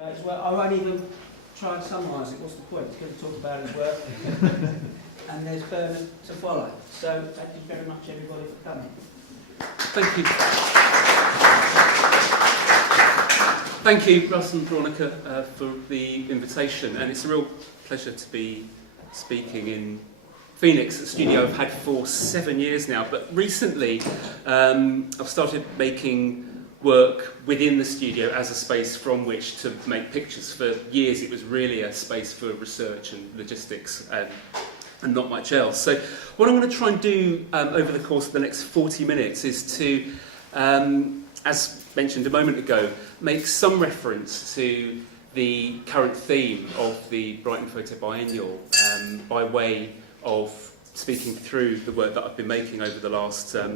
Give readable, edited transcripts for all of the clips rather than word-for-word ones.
As well. I won't even try and summarise it. What's the point? It's going to talk about his work. And there's further to follow. So thank you very much, everybody, for coming. Thank you. Thank you, Russ and Veronica, for the invitation. And it's a real pleasure to be speaking in Phoenix, a studio I've had for 7 years now. But recently, I've started making work within the studio as a space from which to make pictures. For years it was really a space for research and logistics and not much else. So what I'm going to try and do over the course of the next 40 minutes is to, as mentioned a moment ago, make some reference to the current theme of the Brighton Photo Biennial by way of speaking through the work that I've been making over the last sort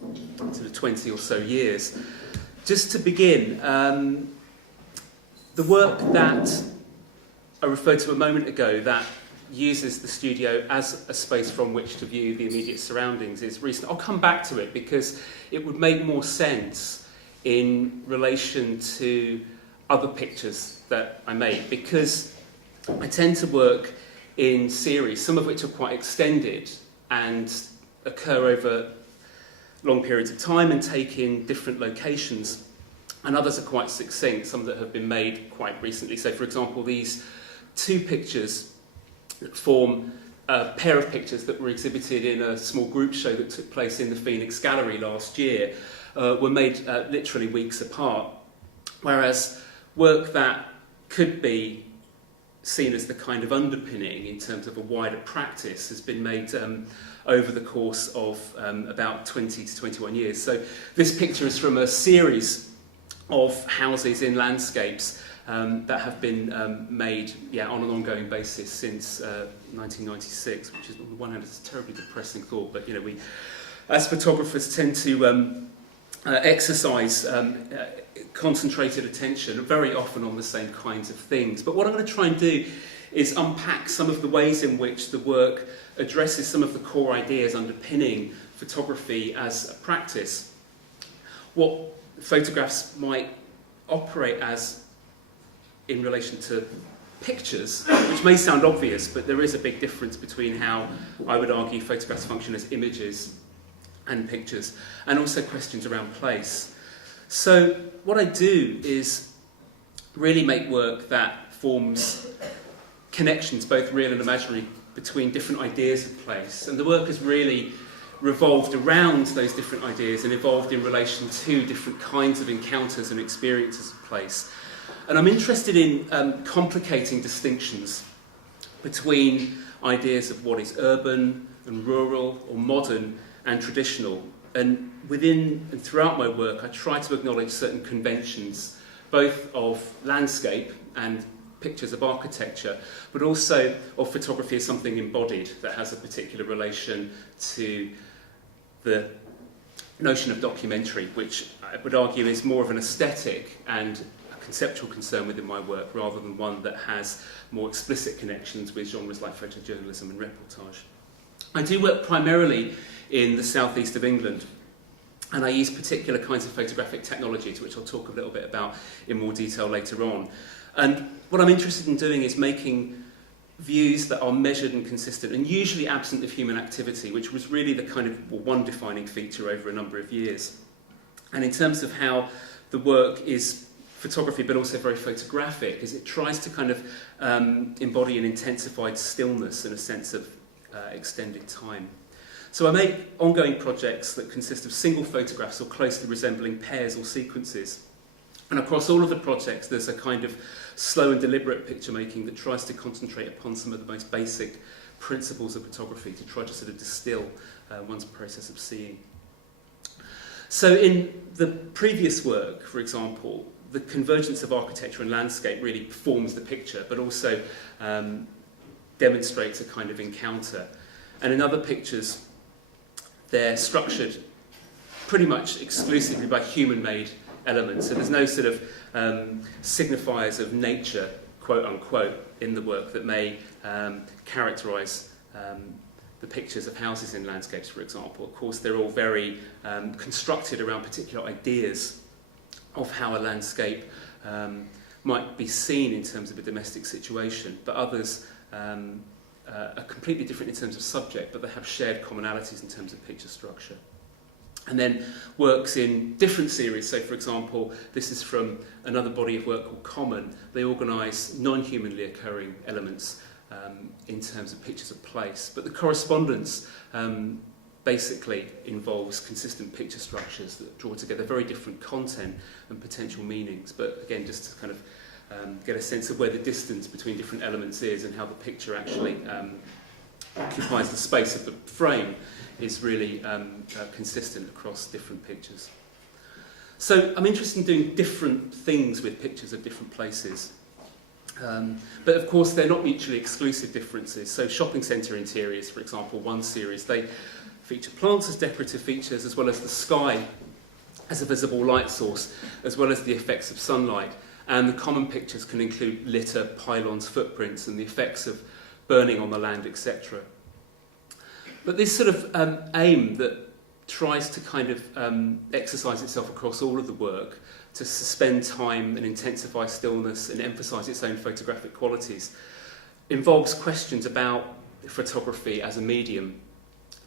of 20 or so years. Just to begin, the work that I referred to a moment ago that uses the studio as a space from which to view the immediate surroundings is recent. I'll come back to it because it would make more sense in relation to other pictures that I make, because I tend to work in series, some of which are quite extended and occur over long periods of time and take in different locations, and others are quite succinct, some that have been made quite recently. So, for example, these two pictures that form a pair of pictures that were exhibited in a small group show that took place in the Phoenix Gallery last year were made literally weeks apart, whereas work that could be seen as the kind of underpinning in terms of a wider practice has been made over the course of about 20 to 21 years. So this picture is from a series of houses in landscapes that have been made on an ongoing basis since 1996, which is, on the one hand, is a terribly depressing thought, but we, as photographers, tend to exercise concentrated attention very often on the same kinds of things. But what I'm going to try and do is unpack some of the ways in which the work addresses some of the core ideas underpinning photography as a practice, what photographs might operate as in relation to pictures, which may sound obvious, but there is a big difference between how I would argue photographs function as images and pictures, and also questions around place. So what I do is really make work that forms connections, both real and imaginary, between different ideas of place. And the work has really revolved around those different ideas and evolved in relation to different kinds of encounters and experiences of place. And I'm interested in complicating distinctions between ideas of what is urban and rural or modern and traditional. And within and throughout my work, I try to acknowledge certain conventions, both of landscape and pictures of architecture, but also of photography as something embodied that has a particular relation to the notion of documentary, which I would argue is more of an aesthetic and a conceptual concern within my work, rather than one that has more explicit connections with genres like photojournalism and reportage. I do work primarily in the southeast of England, and I use particular kinds of photographic technologies, which I'll talk a little bit about in more detail later on. And what I'm interested in doing is making views that are measured and consistent, and usually absent of human activity, which was really the kind of one defining feature over a number of years. And in terms of how the work is photography, but also very photographic, is it tries to kind of embody an intensified stillness and a sense of extended time. So I make ongoing projects that consist of single photographs or closely resembling pairs or sequences. And across all of the projects, there's a kind of slow and deliberate picture making that tries to concentrate upon some of the most basic principles of photography, to try to sort of distill one's process of seeing. So in the previous work, for example, the convergence of architecture and landscape really forms the picture, but also demonstrates a kind of encounter. And in other pictures, they're structured pretty much exclusively by human-made elements. So there's no sort of signifiers of nature, quote unquote, in the work that may characterise the pictures of houses in landscapes, for example. Of course, they're all very constructed around particular ideas of how a landscape might be seen in terms of a domestic situation, but others are completely different in terms of subject, but they have shared commonalities in terms of picture structure. And then works in different series. So, for example, this is from another body of work called Common. They organise non-humanly occurring elements in terms of pictures of place. But the correspondence basically involves consistent picture structures that draw together very different content and potential meanings. But again, just to kind of get a sense of where the distance between different elements is and how the picture actually occupies the space of the frame is really consistent across different pictures. So I'm interested in doing different things with pictures of different places. But of course they're not mutually exclusive differences. So shopping centre interiors, for example, one series, they feature plants as decorative features as well as the sky as a visible light source, as well as the effects of sunlight. And the common pictures can include litter, pylons, footprints and the effects of burning on the land, etc. But this sort of aim that tries to kind of exercise itself across all of the work, to suspend time and intensify stillness and emphasise its own photographic qualities, involves questions about photography as a medium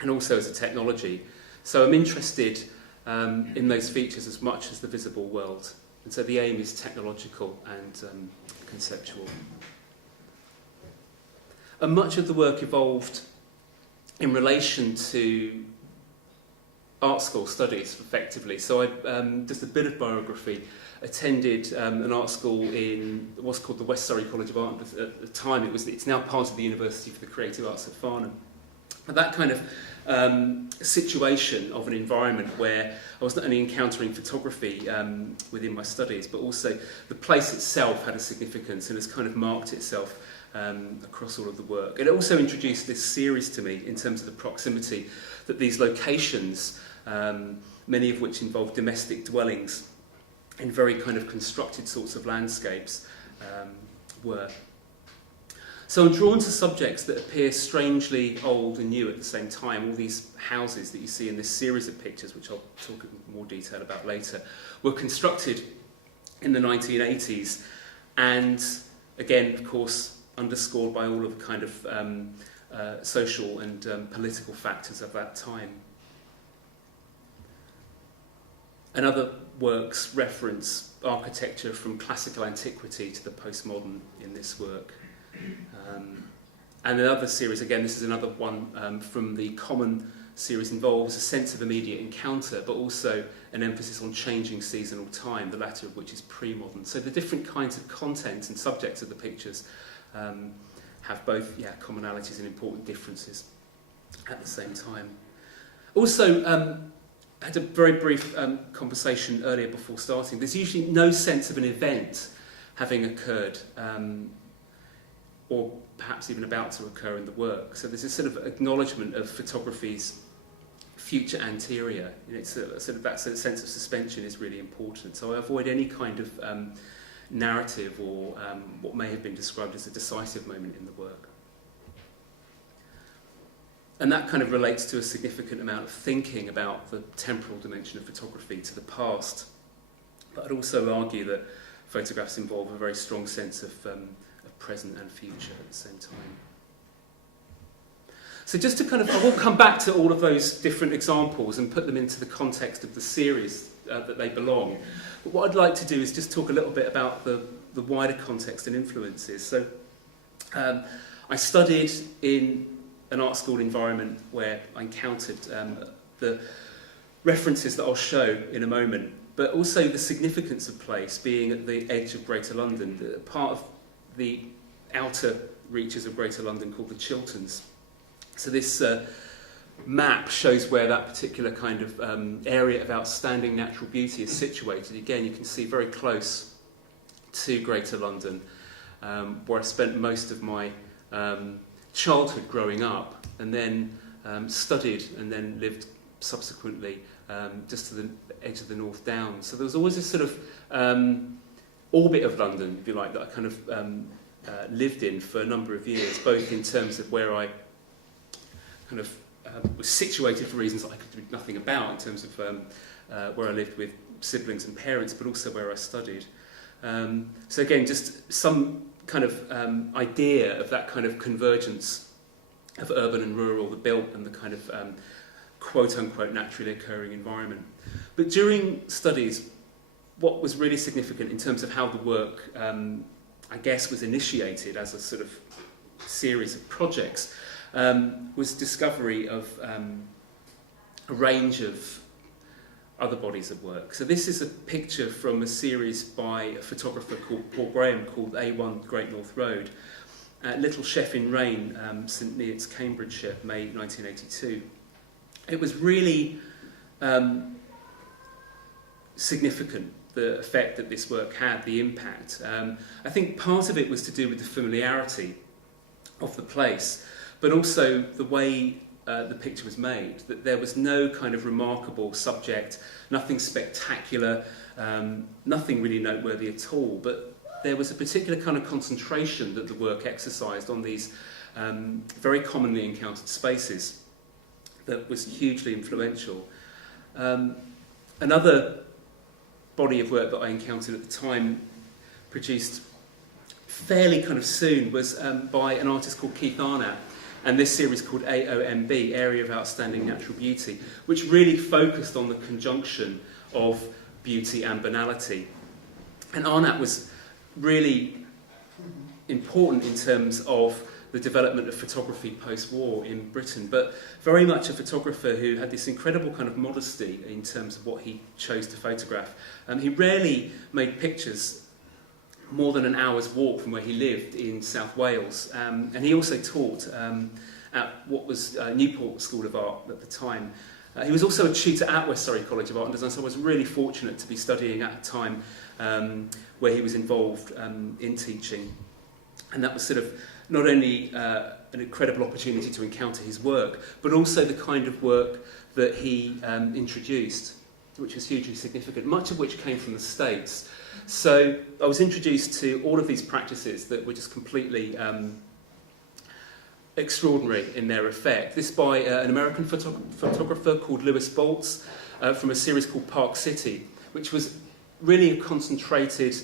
and also as a technology. So I'm interested in those features as much as the visible world. And so the aim is technological and conceptual. And much of the work evolved in relation to art school studies, effectively. So I, just a bit of biography, attended an art school in what's called the West Surrey College of Art. At the time, it's now part of the University for the Creative Arts at Farnham. And that kind of situation of an environment where I was not only encountering photography within my studies, but also the place itself had a significance and has kind of marked itself across all of the work. It also introduced this series to me in terms of the proximity that these locations, many of which involve domestic dwellings in very kind of constructed sorts of landscapes, were. So I'm drawn to subjects that appear strangely old and new at the same time. All these houses that you see in this series of pictures, which I'll talk in more detail about later, were constructed in the 1980s and, again, of course, underscored by all of the kind of social and political factors of that time. And other works reference architecture from classical antiquity to the postmodern in this work. And another series, again, this is another one from the Common series, involves a sense of immediate encounter, but also an emphasis on changing seasonal time, the latter of which is pre-modern. So the different kinds of content and subjects of the pictures have both commonalities and important differences at the same time. Also, I had a very brief conversation earlier before starting. There's usually no sense of an event having occurred or perhaps even about to occur in the work. So there's a sort of acknowledgement of photography's future anterior. It's a sort of that sort of sense of suspension is really important. So I avoid any kind of narrative or what may have been described as a decisive moment in the work. And that kind of relates to a significant amount of thinking about the temporal dimension of photography to the past. But I'd also argue that photographs involve a very strong sense of present and future at the same time. So just to kind of, I will come back to all of those different examples and put them into the context of the series that they belong. But what I'd like to do is just talk a little bit about the wider context and influences. So I studied in an art school environment where I encountered the references that I'll show in a moment, but also the significance of place being at the edge of Greater London, part of the outer reaches of Greater London called the Chilterns. So this map shows where that particular kind of area of outstanding natural beauty is situated. Again, you can see very close to Greater London, where I spent most of my childhood growing up, and then studied and then lived subsequently just to the edge of the North Downs. So there was always this sort of orbit of London, if you like, that I kind of lived in for a number of years, both in terms of where I kind of was situated for reasons that I could do nothing about, in terms of where I lived with siblings and parents, but also where I studied. So again, just some kind of idea of that kind of convergence of urban and rural, the built and the kind of quote-unquote naturally occurring environment. But during studies, what was really significant in terms of how the work, I guess, was initiated as a sort of series of projects, was discovery of a range of other bodies of work. So this is a picture from a series by a photographer called Paul Graham called A1 Great North Road, Little Chef in Rain, St Neots, Cambridgeshire, May 1982. It was really significant, the effect that this work had, the impact. I think part of it was to do with the familiarity of the place, but also the way the picture was made, that there was no kind of remarkable subject, nothing spectacular, nothing really noteworthy at all, but there was a particular kind of concentration that the work exercised on these very commonly encountered spaces that was hugely influential. Another body of work that I encountered at the time, produced fairly kind of soon, was by an artist called Keith Arnott, and this series called AOMB, Area of Outstanding Natural Beauty, which really focused on the conjunction of beauty and banality. And Arnott was really important in terms of the development of photography post-war in Britain, but very much a photographer who had this incredible kind of modesty in terms of what he chose to photograph. He rarely made pictures more than an hour's walk from where he lived in South Wales, and he also taught at what was Newport School of Art at the time. He was also a tutor at West Surrey College of Art and Design, so I was really fortunate to be studying at a time where he was involved in teaching, and that was sort of not only an incredible opportunity to encounter his work, but also the kind of work that he introduced, which was hugely significant, much of which came from the States. So I was introduced to all of these practices that were just completely extraordinary in their effect. This by an American photographer called Lewis Boltz from a series called Park City, which was really a concentrated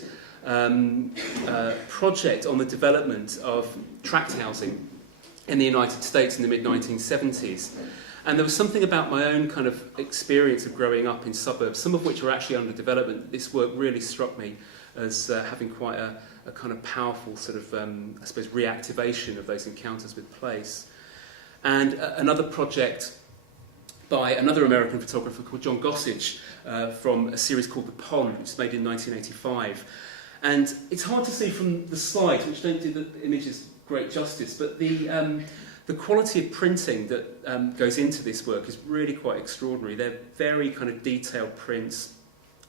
project on the development of tract housing in the United States in the mid-1970s. And there was something about my own kind of experience of growing up in suburbs, some of which are actually under development. This work really struck me as having quite a kind of powerful sort of, I suppose, reactivation of those encounters with place. And another project by another American photographer called John Gossage from a series called The Pond, which was made in 1985. And it's hard to see from the slides, which don't do the images great justice, but the quality of printing that goes into this work is really quite extraordinary. They're very kind of detailed prints,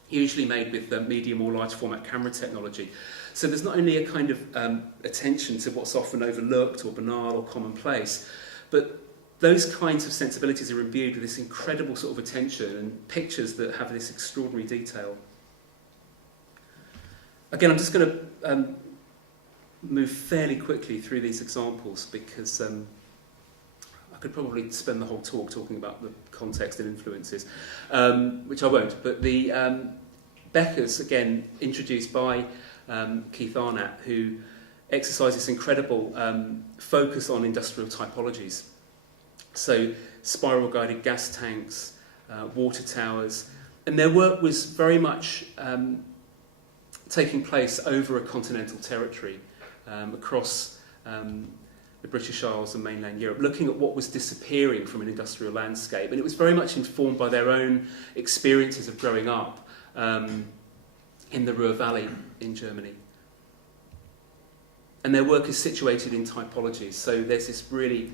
usually made with medium or large format camera technology. So there's not only a kind of attention to what's often overlooked or banal or commonplace, but those kinds of sensibilities are imbued with this incredible sort of attention and pictures that have this extraordinary detail. Again, I'm just going to move fairly quickly through these examples because I could probably spend the whole talk talking about the context and influences, which I won't. But the Beckers, again, introduced by Keith Arnott, who exercised this incredible focus on industrial typologies. So spiral-guided gas tanks, water towers, and their work was very much taking place over a continental territory across the British Isles and mainland Europe, looking at what was disappearing from an industrial landscape. And it was very much informed by their own experiences of growing up in the Ruhr Valley in Germany. And their work is situated in typologies, so there's this really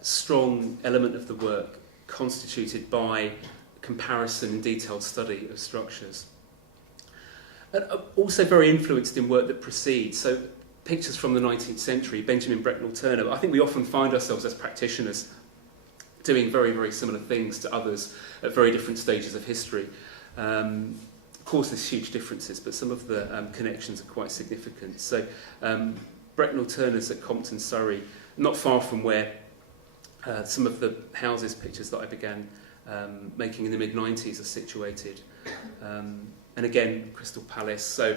strong element of the work constituted by comparison and detailed study of structures. And also very influenced in work that precedes, so pictures from the 19th century, Benjamin Brecknell Turner. I think we often find ourselves as practitioners doing very, very similar things to others at very different stages of history. Of course, there's huge differences, but some of the connections are quite significant. So Brecknell Turner's at Compton, Surrey, not far from where some of the houses pictures that I began making in the mid-90s are situated. and again, Crystal Palace. So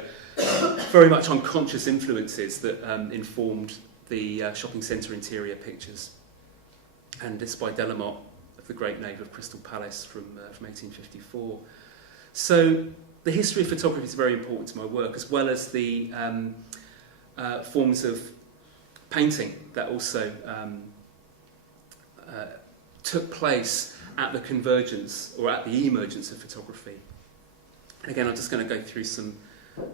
very much unconscious influences that informed the shopping centre interior pictures. And this by Delamot of the Great Nave of Crystal Palace from 1854. So the history of photography is very important to my work, as well as the forms of painting that also took place at the convergence or at the emergence of photography. And again, I'm just going to go through some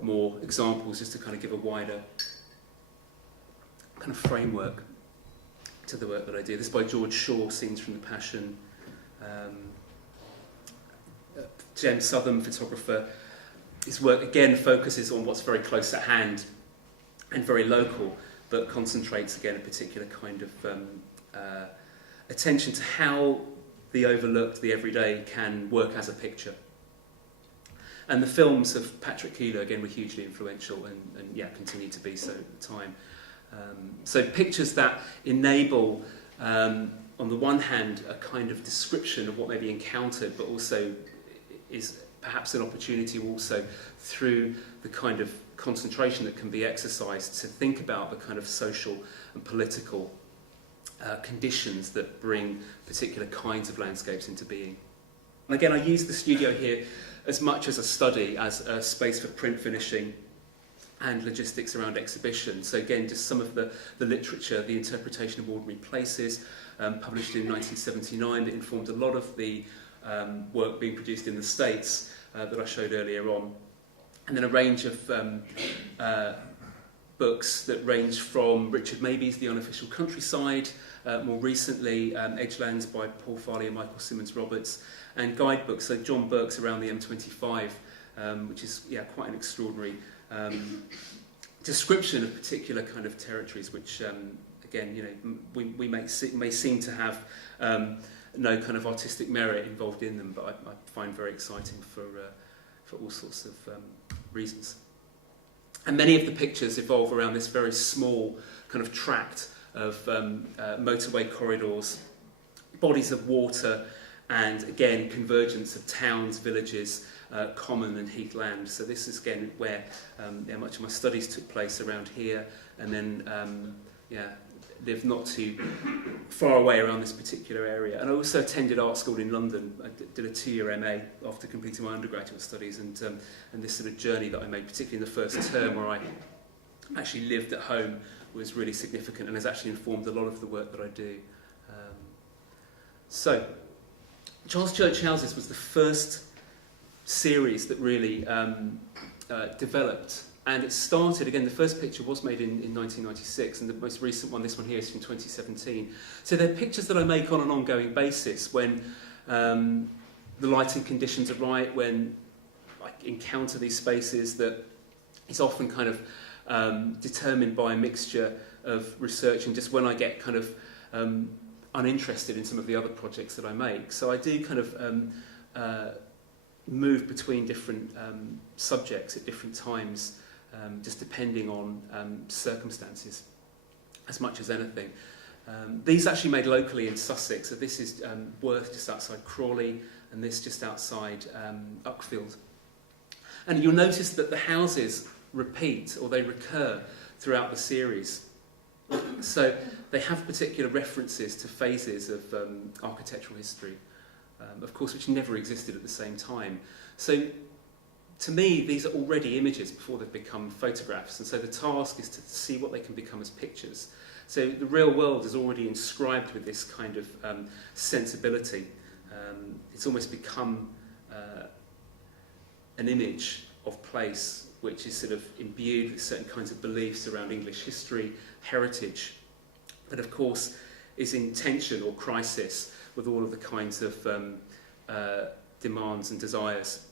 more examples just to kind of give a wider kind of framework to the work that I do. This is by George Shaw, Scenes from the Passion. Jem Southam, photographer. His work again focuses on what's very close at hand and very local, but concentrates again a particular kind of attention to how the overlooked, the everyday, can work as a picture. And the films of Patrick Keeler again were hugely influential and yeah, continue to be so at the time. So pictures that enable, on the one hand, a kind of description of what may be encountered, but also is perhaps an opportunity also through the kind of concentration that can be exercised to think about the kind of social and political conditions that bring particular kinds of landscapes into being. And again, I use the studio here as much as a study, as a space for print finishing and logistics around exhibition. So again, just some of the literature, the interpretation of ordinary places, published in 1979, that informed a lot of the work being produced in the States that I showed earlier on. And then a range of books that range from Richard Mabey's The Unofficial Countryside, more recently Edgelands by Paul Farley and Michael Simmons Roberts, and guidebooks, so John Burke's Around the M25, which is quite an extraordinary description of particular kind of territories, which again, we may seem to have no kind of artistic merit involved in them, but I find very exciting for all sorts of reasons. And many of the pictures evolve around this very small kind of tract of motorway corridors, bodies of water, and again, convergence of towns, villages, common and heathland. So this is again where much of my studies took place around here, and then lived not too far away around this particular area. And I also attended art school in London. I did a 2-year MA after completing my undergraduate studies, and this sort of journey that I made, particularly in the first term where I actually lived at home, was really significant and has actually informed a lot of the work that I do. So, Charles Church Houses was the first series that really developed, and it started, again, the first picture was made in 1996, and the most recent one, this one here, is from 2017. So they're pictures that I make on an ongoing basis when the lighting conditions are right, when I encounter these spaces that is often kind of determined by a mixture of research and just when I get kind of uninterested in some of the other projects that I make. So I do kind of move between different subjects at different times, just depending on circumstances, as much as anything. These actually made locally in Sussex, so this is Worth just outside Crawley, and this just outside Uckfield. And you'll notice that the houses repeat, or they recur, throughout the series. So they have particular references to phases of architectural history, of course, which never existed at the same time. So to me, these are already images before they've become photographs, and so the task is to see what they can become as pictures. So the real world is already inscribed with this kind of sensibility. It's almost become an image of place which is sort of imbued with certain kinds of beliefs around English history, heritage, but of course is in tension or crisis with all of the kinds of demands and desires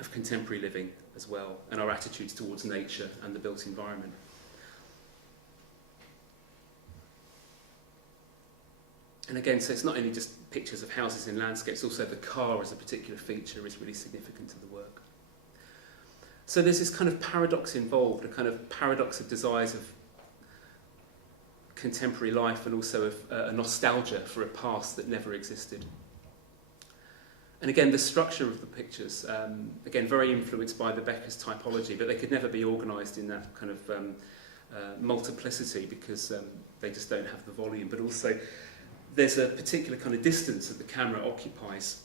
of contemporary living as well, and our attitudes towards nature and the built environment. And again, so it's not only just pictures of houses in landscapes, also the car as a particular feature is really significant to the work. So there's this kind of paradox involved, a kind of paradox of desires of contemporary life and also of a nostalgia for a past that never existed. And again, the structure of the pictures, again, very influenced by the Becker's typology, but they could never be organised in that kind of multiplicity because they just don't have the volume. But also, there's a particular kind of distance that the camera occupies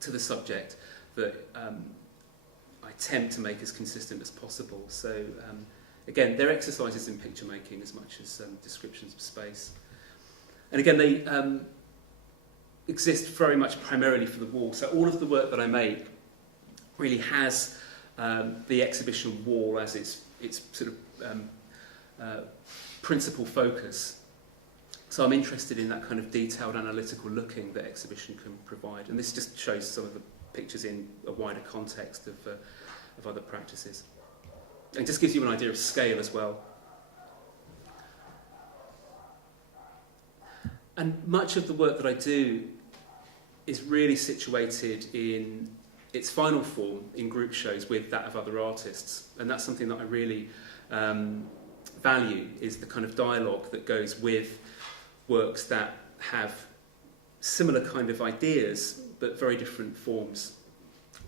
to the subject that I attempt to make as consistent as possible. So, again, they're exercises in picture making as much as descriptions of space. And again, they exist very much primarily for the wall. So all of the work that I make really has the exhibition wall as its sort of principal focus. So I'm interested in that kind of detailed analytical looking that exhibition can provide. And this just shows some of the pictures in a wider context of other practices. And just gives you an idea of scale as well. And much of the work that I do is really situated in its final form in group shows with that of other artists. And that's something that I really value, is the kind of dialogue that goes with works that have similar kind of ideas but very different forms.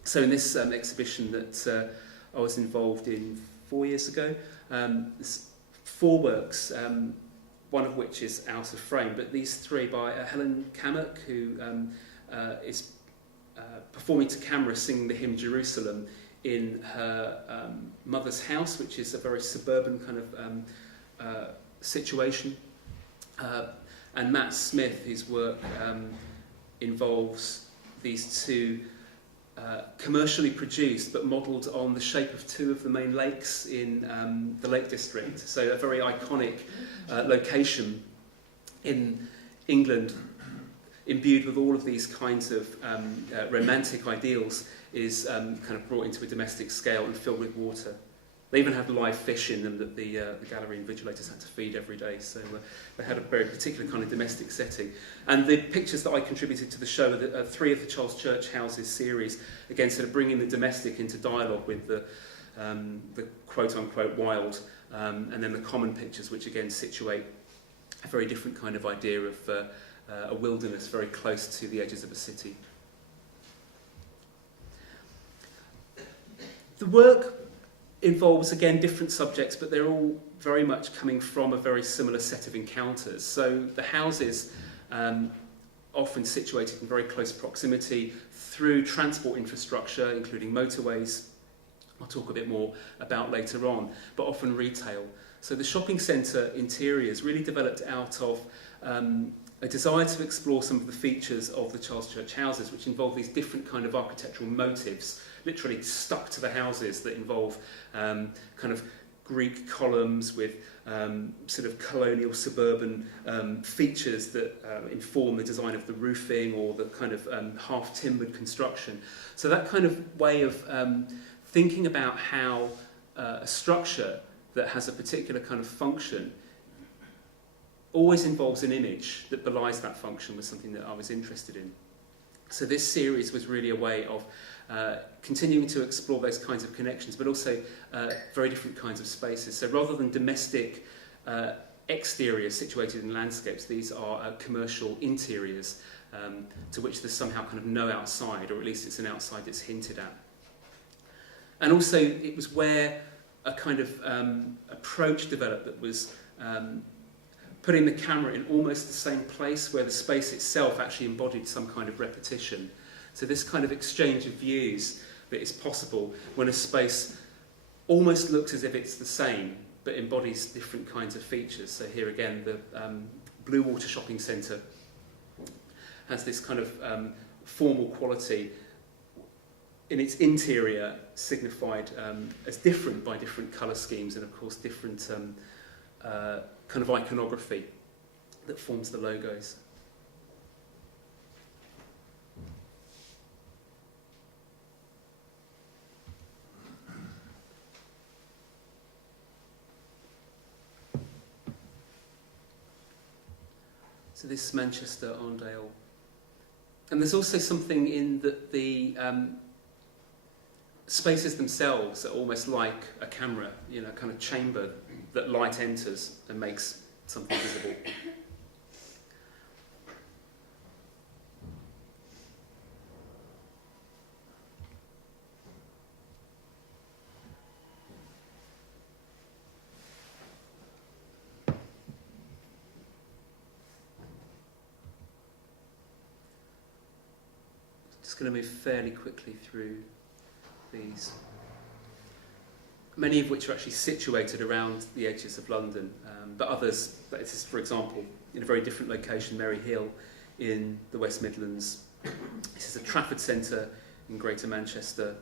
So in this exhibition that I was involved in 4 years ago, there's 4 works, one of which is out of frame, but these 3 by Helen Kamek, who is performing to camera singing the hymn Jerusalem in her mother's house, which is a very suburban kind of situation. And Matt Smith, whose work involves these 2 commercially produced but modelled on the shape of 2 of the main lakes in the Lake District. So a very iconic location in England, imbued with all of these kinds of romantic ideals, is kind of brought into a domestic scale and filled with water. They even had live fish in them that the gallery invigilators had to feed every day, so they had a very particular kind of domestic setting. And the pictures that I contributed to the show are 3 of the Charles Church Houses series, again sort of bringing the domestic into dialogue with the quote-unquote wild, and then the common pictures, which again situate a very different kind of idea of a wilderness very close to the edges of a city. The work involves, again, different subjects, but they're all very much coming from a very similar set of encounters. So the houses, often situated in very close proximity through transport infrastructure, including motorways, I'll talk a bit more about later on, but often retail. So the shopping centre interiors really developed out of a desire to explore some of the features of the Charles Church houses, which involve these different kind of architectural motifs, literally stuck to the houses, that involve kind of Greek columns with sort of colonial suburban features that inform the design of the roofing or the kind of half-timbered construction. So that kind of way of thinking about how a structure that has a particular kind of function always involves an image that belies that function was something that I was interested in. So this series was really a way of continuing to explore those kinds of connections, but also very different kinds of spaces. So rather than domestic exteriors situated in landscapes, these are commercial interiors to which there's somehow kind of no outside, or at least it's an outside that's hinted at. And also it was where a kind of approach developed that was putting the camera in almost the same place where the space itself actually embodied some kind of repetition. So this kind of exchange of views that is possible when a space almost looks as if it's the same but embodies different kinds of features. So here again, the Blue Water Shopping Centre has this kind of formal quality in its interior, signified as different by different colour schemes and of course different kind of iconography that forms the logos. So this is Manchester, Arndale. And there's also something in that the spaces themselves are almost like a camera, you know, kind of chamber that light enters and makes something visible. Just going to move fairly quickly through these, many of which are actually situated around the edges of London, but others, this is, for example, in a very different location, Merry Hill in the West Midlands. This is a Trafford Centre in Greater Manchester,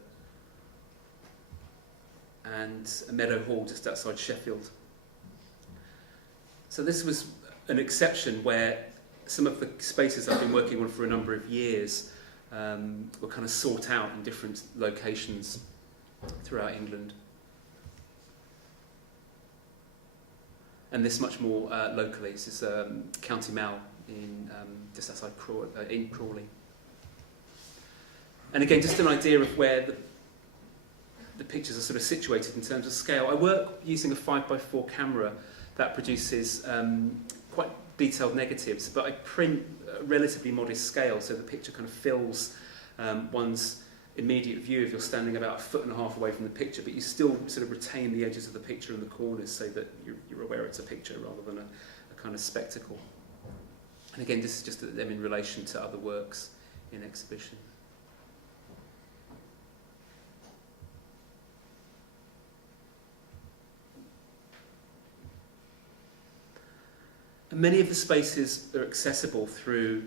and a Meadow Hall just outside Sheffield. So this was an exception where some of the spaces I've been working on for a number of years were kind of sought out in different locations throughout England. And this much more locally. This is County Mall in just outside in Crawley. And again, just an idea of where the pictures are sort of situated in terms of scale. I work using a 5x4 camera that produces quite detailed negatives, but I print a relatively modest scale, so the picture kind of fills one's immediate view if you're standing about 1.5 feet away from the picture, but you still sort of retain the edges of the picture and the corners so that you're aware it's a picture rather than a kind of spectacle. And again, this is just them in relation to other works in exhibition. And many of the spaces are accessible through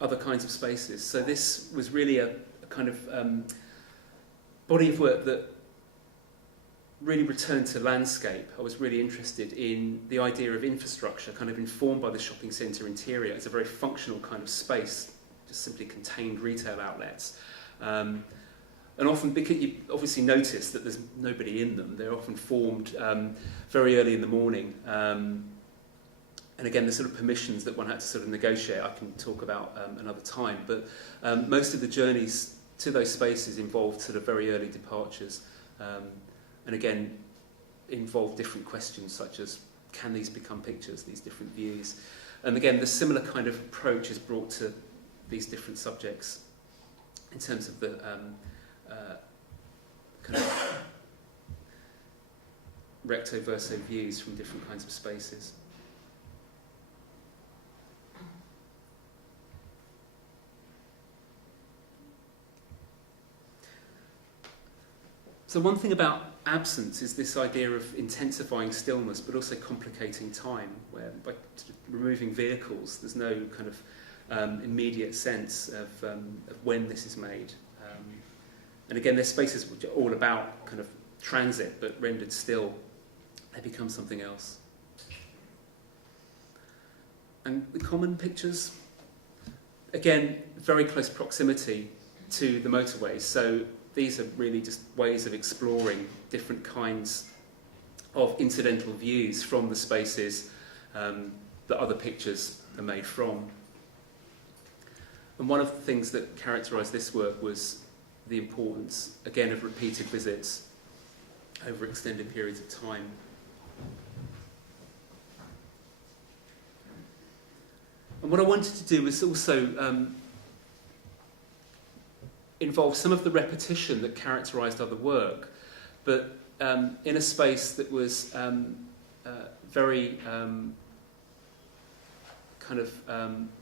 other kinds of spaces. So this was really a kind of body of work that really returned to landscape. I was really interested in the idea of infrastructure, kind of informed by the shopping centre interior. It's a very functional kind of space, just simply contained retail outlets. And often, because you obviously notice that there's nobody in them, they're often formed very early in the morning. And again, the sort of permissions that one had to sort of negotiate, I can talk about another time. But most of the journeys to those spaces involved sort of very early departures. And again, involved different questions such as, can these become pictures, these different views? And again, the similar kind of approach is brought to these different subjects in terms of the kind of recto verso views from different kinds of spaces. So one thing about absence is this idea of intensifying stillness but also complicating time, where by removing vehicles there's no kind of immediate sense of when this is made. And again, there's spaces which are all about kind of transit, but rendered still, they become something else. And the common pictures, again, very close proximity to the motorways. So these are really just ways of exploring different kinds of incidental views from the spaces that other pictures are made from. And one of the things that characterised this work was the importance, again, of repeated visits over extended periods of time. And what I wanted to do was also involve some of the repetition that characterised other work, but in a space that was very kind of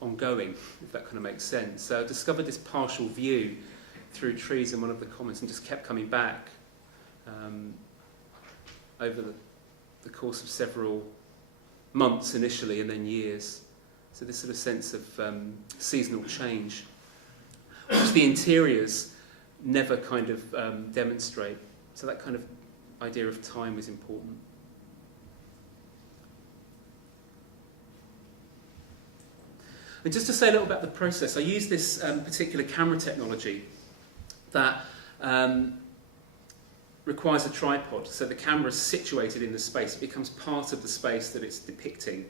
ongoing, if that kind of makes sense. So I discovered this partial view through trees in one of the commons and just kept coming back over the course of several months initially and then years. So this sort of sense of seasonal change, which the interiors never kind of demonstrate. So that kind of idea of time is important. And just to say a little about the process, I use this particular camera technology that requires a tripod. So the camera is situated in the space. It becomes part of the space that it's depicting.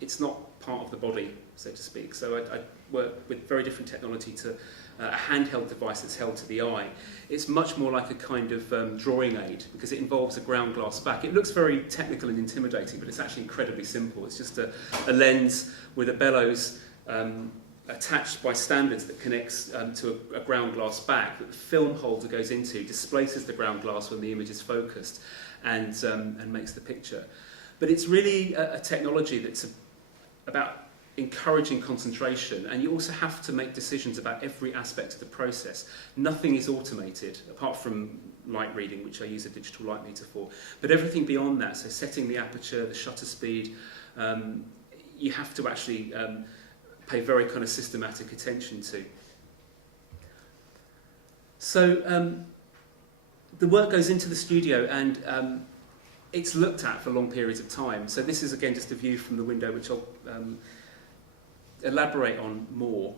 It's not part of the body, so to speak. So I work with very different technology to a handheld device that's held to the eye. It's much more like a kind of drawing aid because it involves a ground glass back. It looks very technical and intimidating, but it's actually incredibly simple. It's just a lens with a bellows attached by standards that connects to a ground glass back that the film holder goes into, displaces the ground glass when the image is focused, and makes the picture. But it's really a technology that's about encouraging concentration, and you also have to make decisions about every aspect of the process. Nothing is automated, apart from light reading, which I use a digital light meter for. But everything beyond that, so setting the aperture, the shutter speed, you have to actually pay very kind of systematic attention to. So the work goes into the studio, and it's looked at for long periods of time. So this is again just a view from the window, which I'll elaborate on more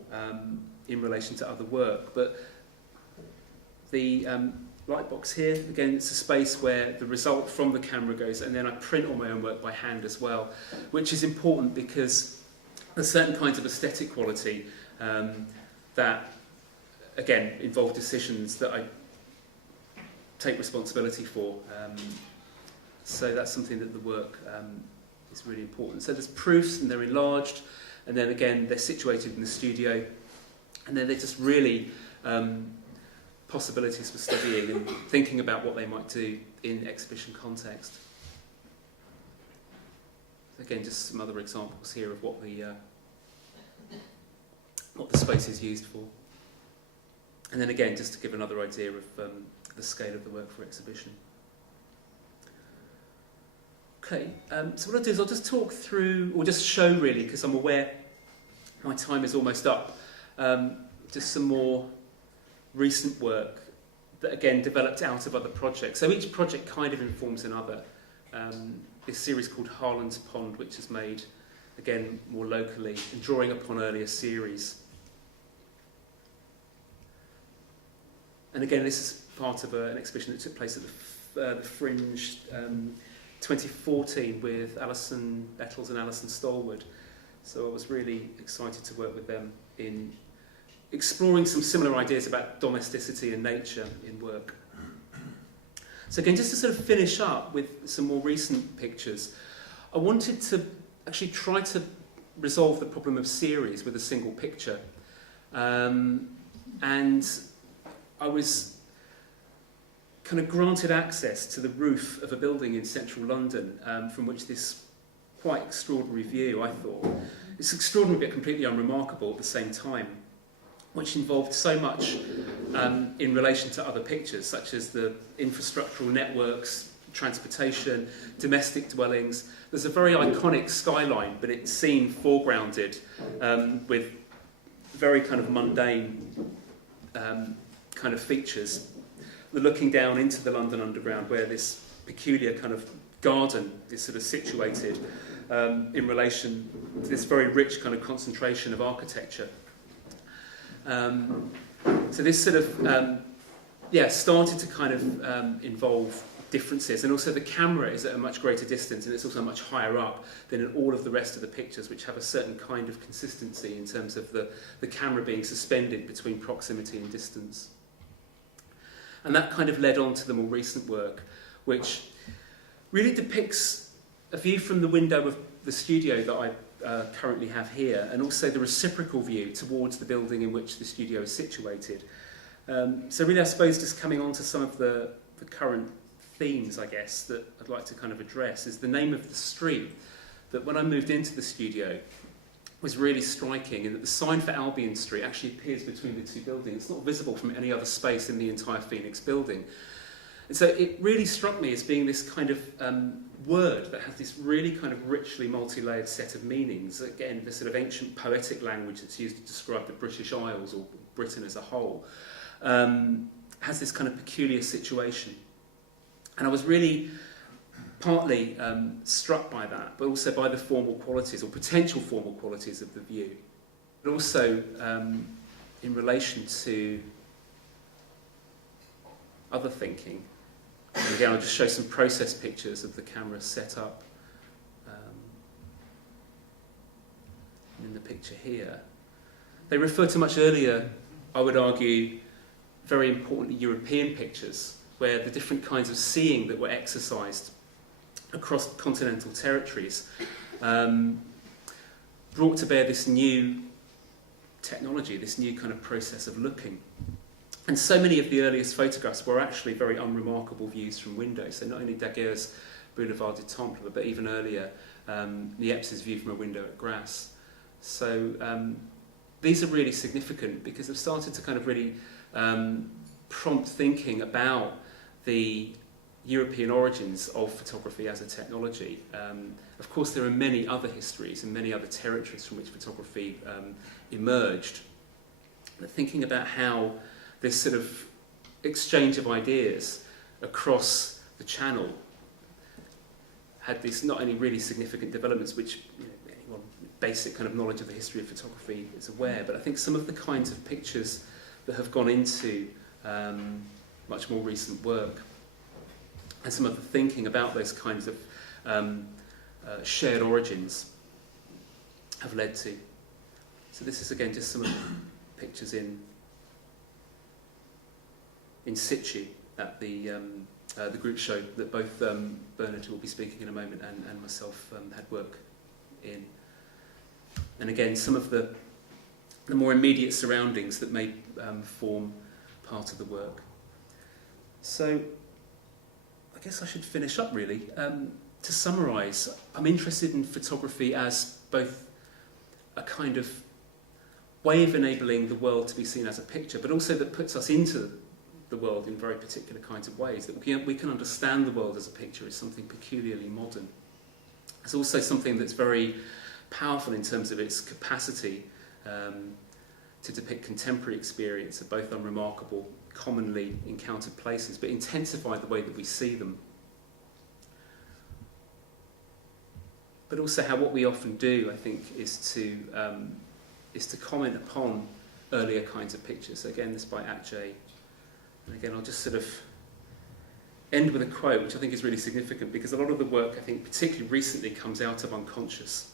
in relation to other work. But the light box here, again, it's a space where the result from the camera goes, and then I print all my own work by hand as well, which is important because there's certain kinds of aesthetic quality that, again, involve decisions that I take responsibility for. So that's something that the work is really important. So there's proofs, and they're enlarged, and then again they're situated in the studio, and then they're just really possibilities for studying and thinking about what they might do in exhibition context. Again, just some other examples here of what the space is used for. And then again, just to give another idea of the scale of the work for exhibition. Okay, so what I'll do is I'll just talk through, or just show really, because I'm aware my time is almost up, just some more recent work that again developed out of other projects. So each project kind of informs another. This series called Harlands Pond, which is made again more locally and drawing upon earlier series. And again, this is part of an exhibition that took place at the Fringe 2014 with Alison Bettles and Alison Stolwood. So I was really excited to work with them in exploring some similar ideas about domesticity and nature in work. So again, just to sort of finish up with some more recent pictures, I wanted to actually try to resolve the problem of series with a single picture. And I was kind of granted access to the roof of a building in central London, from which this quite extraordinary view, I thought. It's extraordinary but completely unremarkable at the same time, which involved so much in relation to other pictures, such as the infrastructural networks, transportation, domestic dwellings. There's a very iconic skyline, but it's seen foregrounded with very kind of mundane kind of features. We're looking down into the London Underground, where this peculiar kind of garden is sort of situated in relation to this very rich kind of concentration of architecture. So this sort of, started to kind of involve differences, and also the camera is at a much greater distance, and it's also much higher up than in all of the rest of the pictures, which have a certain kind of consistency in terms of the camera being suspended between proximity and distance. And that kind of led on to the more recent work, which really depicts a view from the window of the studio that I currently have here, and also the reciprocal view towards the building in which the studio is situated. So really, I suppose, just coming on to some of the current themes, I guess, that I'd like to kind of address, is the name of the street that when I moved into the studio was really striking, and that the sign for Albion Street actually appears between the two buildings. It's not visible from any other space in the entire Phoenix building. And so it really struck me as being this kind of word that has this really kind of richly multi-layered set of meanings. Again, the sort of ancient poetic language that's used to describe the British Isles or Britain as a whole has this kind of peculiar situation. And I was really partly struck by that, but also by the formal qualities or potential formal qualities of the view. But also in relation to other thinking. And again, I'll just show some process pictures of the camera set up in the picture here. They refer to much earlier, I would argue, very importantly, European pictures, where the different kinds of seeing that were exercised across continental territories brought to bear this new technology, this new kind of process of looking. And so many of the earliest photographs were actually very unremarkable views from windows. So not only Daguerre's Boulevard du Temple, but even earlier, Niepce's view from a window at Grasse. So these are really significant because they've started to kind of really prompt thinking about the European origins of photography as a technology. Of course, there are many other histories and many other territories from which photography emerged. But thinking about how this sort of exchange of ideas across the Channel had these not only really significant developments, which anyone with basic kind of knowledge of the history of photography is aware, but I think some of the kinds of pictures that have gone into much more recent work and some of the thinking about those kinds of shared origins have led to. So this is again just some of the pictures in situ at the group show that both Bernard, who will be speaking in a moment, and myself had work in. And again, some of the more immediate surroundings that may form part of the work. So I guess I should finish up really. To summarise, I'm interested in photography as both a kind of way of enabling the world to be seen as a picture, but also that puts us into the world in very particular kinds of ways, that we can understand the world as a picture as something peculiarly modern. It's also something that's very powerful in terms of its capacity to depict contemporary experience of both unremarkable, commonly encountered places, but intensify the way that we see them. But also how what we often do, I think, is to comment upon earlier kinds of pictures. So again, this by Atjay. And again, I'll just sort of end with a quote, which I think is really significant, because a lot of the work, I think, particularly recently, comes out of unconscious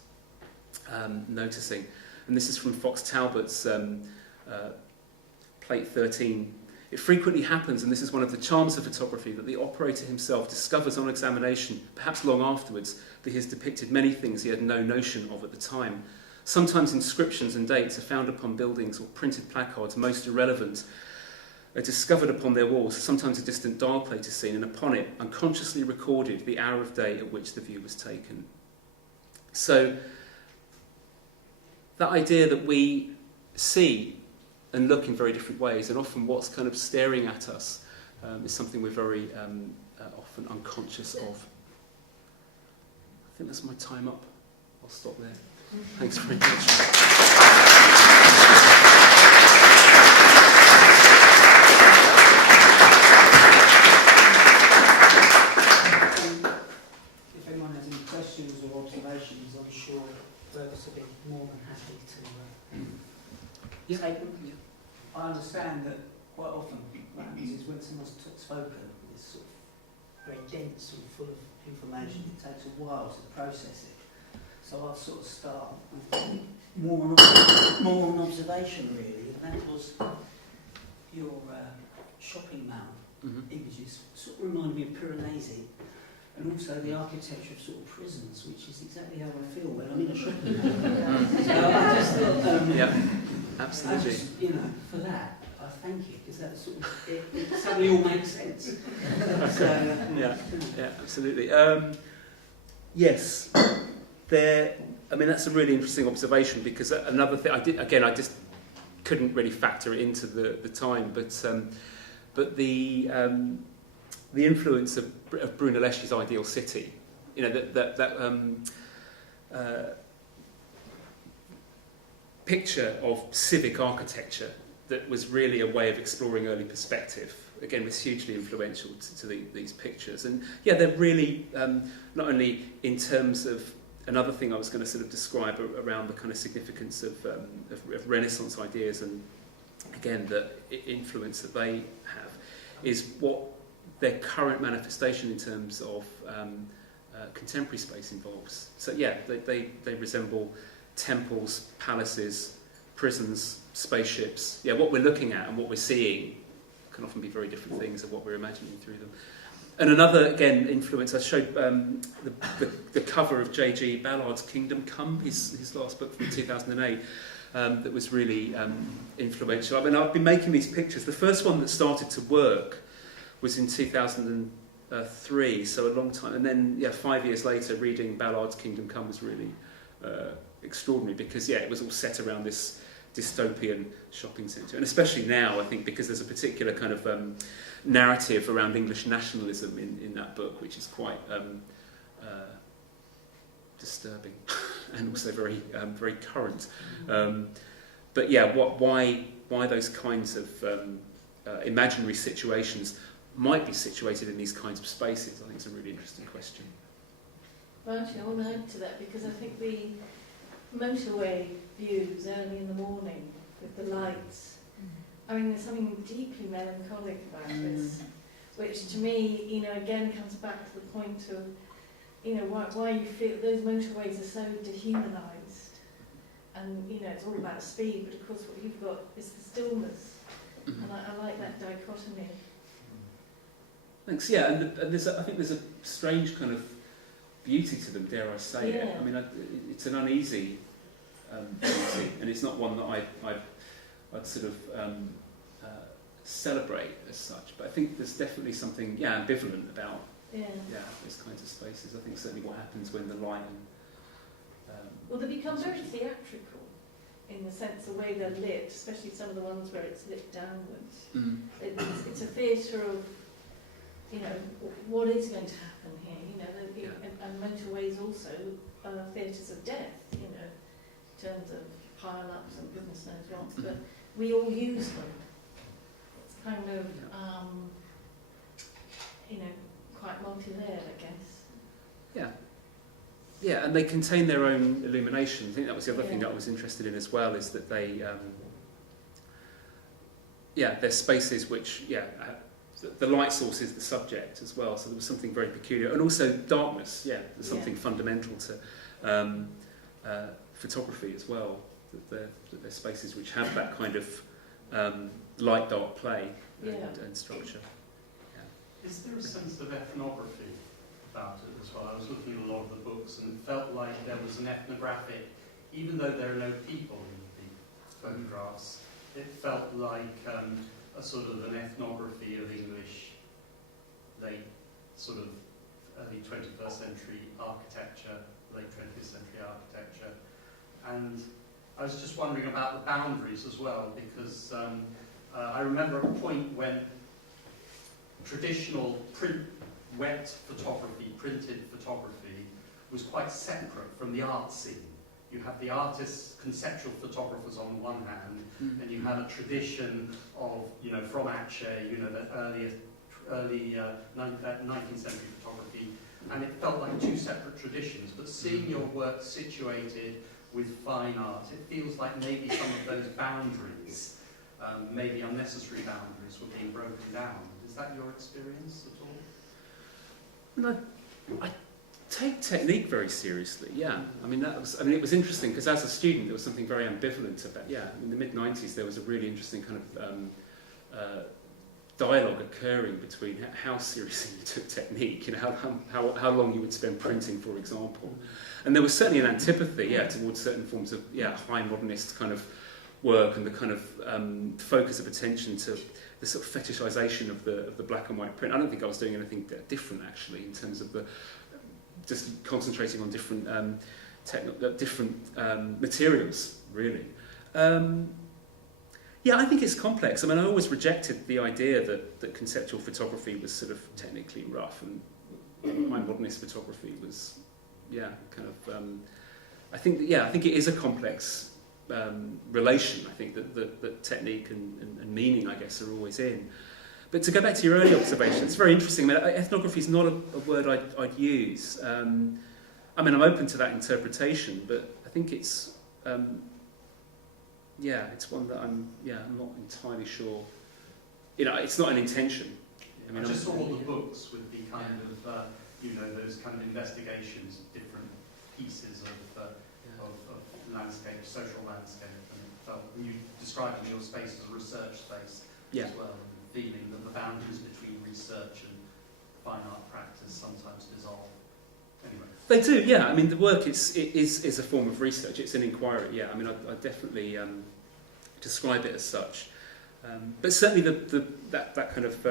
noticing. And this is from Fox Talbot's Plate 13. It frequently happens, and this is one of the charms of photography, that the operator himself discovers on examination, perhaps long afterwards, that he has depicted many things he had no notion of at the time. Sometimes inscriptions and dates are found upon buildings or printed placards most irrelevant, are discovered upon their walls. Sometimes a distant dial plate is seen, and upon it, unconsciously recorded the hour of day at which the view was taken. So, that idea that we see and look in very different ways, and often what's kind of staring at us is something we're very often unconscious of. I think that's my time up. I'll stop there. Thanks very much. If anyone has any questions or observations, I'm sure Fergus will be more than happy to take them. Yeah. I understand that quite often what happens is when someone's spoken, it's sort of very dense and full of information. It takes a while to process it. So I'll sort of start with more on observation really, and that was your shopping mall images sort of reminded me of Piranesi, and also the architecture of sort of prisons, which is exactly how I feel when I'm in a shopping mall. So I just thought, yeah, absolutely. I just, for that, I thank you, because that sort of, it suddenly all makes sense. So, yeah, absolutely. Yes, that's a really interesting observation, because another thing I just couldn't really factor it into the time, but the influence of Brunelleschi's Ideal City, picture of civic architecture that was really a way of exploring early perspective, again, was hugely influential to these pictures. And yeah, they're really, not only in terms of another thing I was going to sort of describe around the kind of significance of Renaissance ideas, and again, the influence that they have, is what their current manifestation in terms of contemporary space involves. So yeah, they resemble temples, palaces, prisons, spaceships. Yeah, what we're looking at and what we're seeing can often be very different things of what we're imagining through them. And another, again, influence, I showed the cover of J.G. Ballard's Kingdom Come, his last book from 2008, that was really influential. I mean, I've been making these pictures. The first one that started to work was in 2003, so a long time. And then, 5 years later, reading Ballard's Kingdom Come was really extraordinary because, yeah, it was all set around this dystopian shopping centre. And especially now, I think, because there's a particular kind of narrative around English nationalism in that book, which is quite disturbing and also very very current. But yeah, why those kinds of imaginary situations might be situated in these kinds of spaces, I think is a really interesting question. Well, actually, I want to add to that because I think the motorway views early in the morning with the lights, I mean, there's something deeply melancholic about this, which to me, again comes back to the point of, why you feel those motorways are so dehumanised. And, it's all about speed, but of course what you've got is the stillness. And I like that dichotomy. Thanks. Yeah, and I think there's a strange kind of beauty to them, dare I say it. I mean, it's an uneasy beauty, and it's not one that I'd sort of celebrate as such. But I think there's definitely something, ambivalent about those kinds of spaces. I think certainly what happens when the light well, they become very theatrical in the sense the way they're lit, especially some of the ones where it's lit downwards. It's a theatre of, what is going to happen here, and motorways also are theatres of death, in terms of pile-ups and goodness knows what, but we all use them. It's kind of, quite multi-layered, I guess. Yeah. Yeah, and they contain their own illumination. I think that was the other thing that I was interested in as well, is that they, they're spaces which, the light source is the subject as well, so there was something very peculiar. And also darkness, there's something fundamental to photography as well, that they're spaces which have that kind of light-dark play and structure. Is there a sense of ethnography about it as well? I was looking at a lot of the books and it felt like there was an ethnographic, even though there are no people in the photographs, it felt like a sort of an ethnography of English, late sort of early 21st century architecture, late 20th century architecture. And I was just wondering about the boundaries as well, because I remember a point when traditional wet photography, printed photography, was quite separate from the art scene. You have the artists, conceptual photographers on the one hand, and you have a tradition of, from Aceh, the early 19th century photography, and it felt like two separate traditions. But seeing your work situated with fine art, it feels like maybe some of those boundaries, maybe unnecessary boundaries, were being broken down. Is that your experience at all? I take technique very seriously, I mean, it was interesting because as a student there was something very ambivalent about, in the mid-90s there was a really interesting kind of dialogue occurring between how seriously you took technique, how long you would spend printing, for example. And there was certainly an antipathy, towards certain forms of, high modernist kind of work and the kind of focus of attention to the sort of fetishization of the black and white print. I don't think I was doing anything different actually in terms of just concentrating on different materials really. I think it's complex. I mean, I always rejected the idea that conceptual photography was sort of technically rough and high modernist photography was I think it is a complex relation. I think that technique and meaning, I guess, are always in. But to go back to your early observation, it's very interesting. I mean, ethnography is not a word I'd use. I mean, I'm open to that interpretation, but I think it's it's one that I'm not entirely sure. It's not an intention. I mean, I just saw all the books with the kind of those kind of investigations of different pieces of landscape, social landscape, and it felt, you described your space as a research space as well, and the feeling that the boundaries between research and fine art practice sometimes dissolve. Anyway. They do, I mean, the work is a form of research. It's an inquiry. I mean, I definitely describe it as such. But certainly that kind of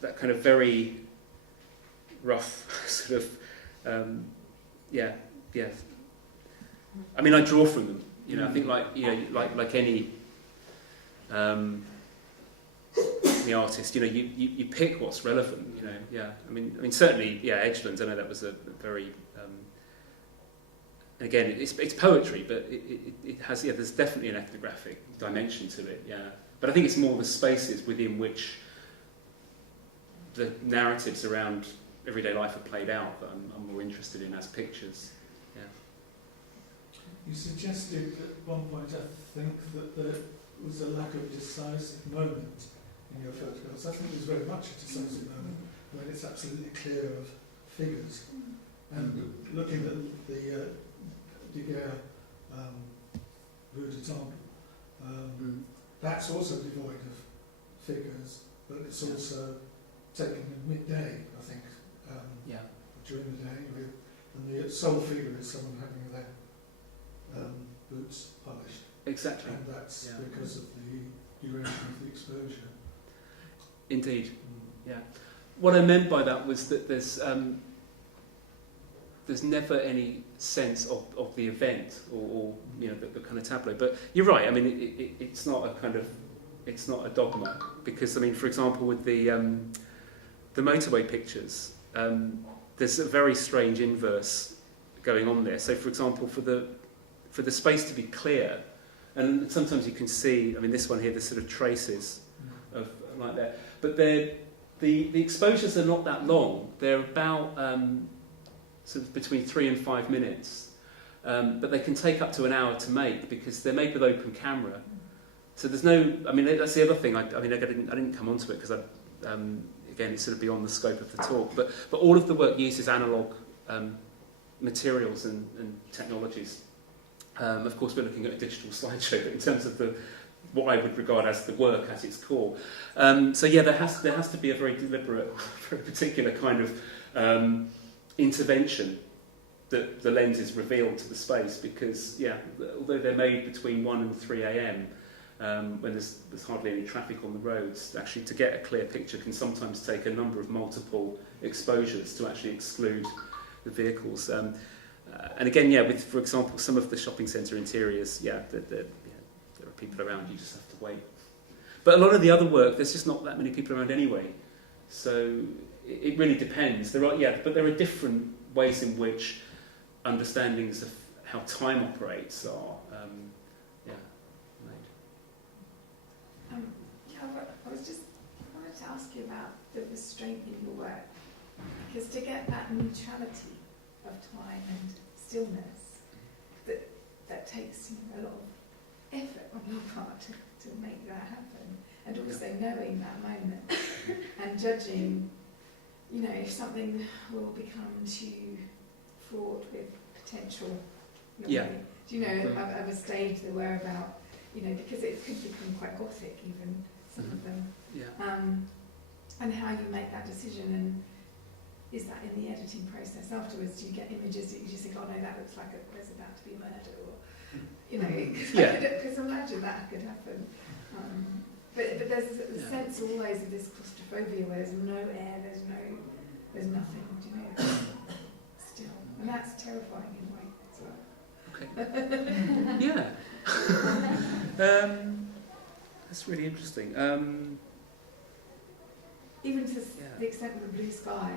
that kind of very rough sort of yeah. I mean, I draw from them. You know, I think like any the artist, you know, you pick what's relevant. You know, yeah. I mean certainly, yeah. Edgelands. I know that was a very again, it's poetry, but it has, yeah, there's definitely an ethnographic dimension to it, yeah. But I think it's more the spaces within which the narratives around everyday life are played out that I'm more interested in as pictures, yeah. You suggested at one point, I think, that there was a lack of decisive moment in your photographs. I think there's very much a decisive moment when it's absolutely clear of figures. And looking at the Daguerre Rue de Temple, that's also devoid of figures, but it's also taken at midday, I think, during the day, and the sole figure is someone having their boots polished. Exactly. And that's because of the duration of the exposure. Indeed, yeah. What I meant by that was that there's never any sense of the event or you know the kind of tableau. But you're right. I mean, it's not a dogma, because I mean, for example, with the motorway pictures, there's a very strange inverse going on there. So, for example, for the space to be clear, and sometimes you can see. I mean, this one here, there's sort of traces of like that, but the exposures are not that long. They're about sort of between 3 and 5 minutes, but they can take up to an hour to make because they're made with open camera. So there's no. I mean, that's the other thing. I didn't come onto it because again, it's sort of beyond the scope of the talk. But all of the work uses analog materials and technologies. Of course, we're looking at a digital slideshow, but in terms of what I would regard as the work at its core. So yeah, there has to be a very deliberate, very particular kind of intervention that the lens is revealed to the space, because yeah, although they're made between 1 and 3 a.m. When there's hardly any traffic on the roads, actually to get a clear picture can sometimes take a number of multiple exposures to actually exclude the vehicles. And again, yeah, with, for example, some of the shopping centre interiors, yeah, there are people around, you just have to wait. But a lot of the other work, there's just not that many people around anyway. So it really depends. There are different ways in which understandings of how time operates are made. I wanted to ask you about the restraint in your work, because to get that neutrality of time and stillness, that takes a lot of effort on your part to make that happen, and also knowing that moment and judging, you know, if something will become too fraught with potential. Yeah. Do you know, of a stage that we're about, you know, because it could become quite gothic even, some of them. Yeah. And how you make that decision, and is that in the editing process afterwards? Do you get images that you just think, oh no, that looks like there's about to be murder, or, you know, because imagine that could happen. But there's a sense always of this claustrophobia where there's no air, there's nothing, do you know, still. And that's terrifying in a way as well. Okay. Yeah. That's really interesting. Even to the extent that the blue sky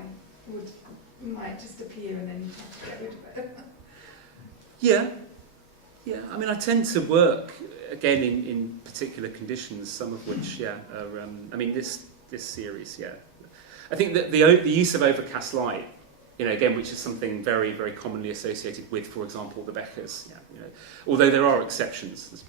might just appear and then you have to get rid of it. Yeah. I mean, I tend to work again in particular conditions, some of which, are. I mean, this series, yeah. I think that the use of overcast light, you know, again, which is something very, very commonly associated with, for example, the Beckers. Yeah, you know, although there are exceptions, there's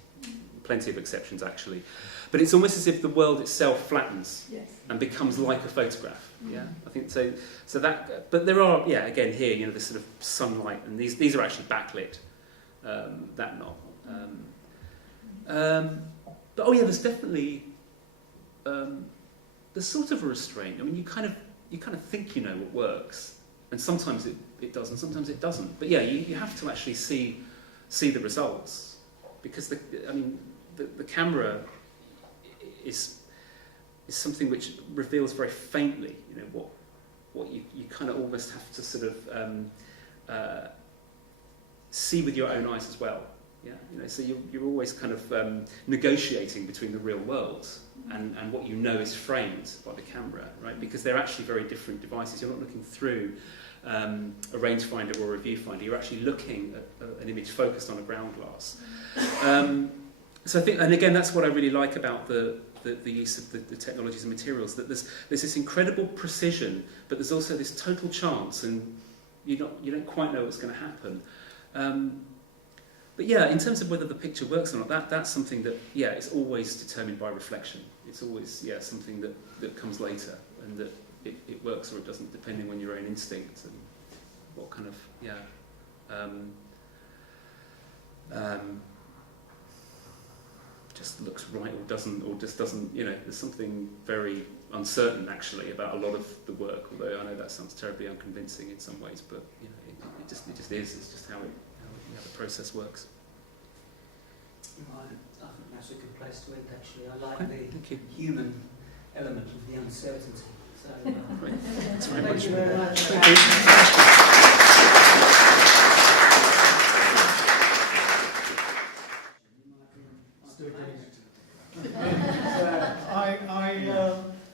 plenty of exceptions actually, but it's almost as if the world itself flattens and becomes like a photograph. Yeah, I think so. So that, but there are, again here, you know, this sort of sunlight, and these are actually backlit. That not. But there's definitely there's sort of a restraint. I mean, you kind of think you know what works, and sometimes it does, and sometimes it doesn't. But you have to actually see the results, because the camera is something which reveals very faintly, you know, what you kind of almost have to sort of see with your own eyes as well. Yeah, so you're always kind of negotiating between the real world and what you know is framed by the camera, right? Because they're actually very different devices. You're not looking through a rangefinder or a viewfinder. You're actually looking at an image focused on a ground glass. So I think, and again, that's what I really like about the use of the technologies and materials, that there's this incredible precision, but there's also this total chance, and you don't quite know what's going to happen. But yeah, in terms of whether the picture works or not, that's something that, it's always determined by reflection. It's always, something that comes later, and that it works or it doesn't, depending on your own instinct and what kind of, just looks right or just doesn't, there's something very uncertain actually about a lot of the work, although I know that sounds terribly unconvincing in some ways, but it just is, it's just how the process works. Right. I think that's a good place to end actually. I like Okay, the thank you. human element of the uncertainty. So, Great. Thanks very thank much. you very much. Thank you.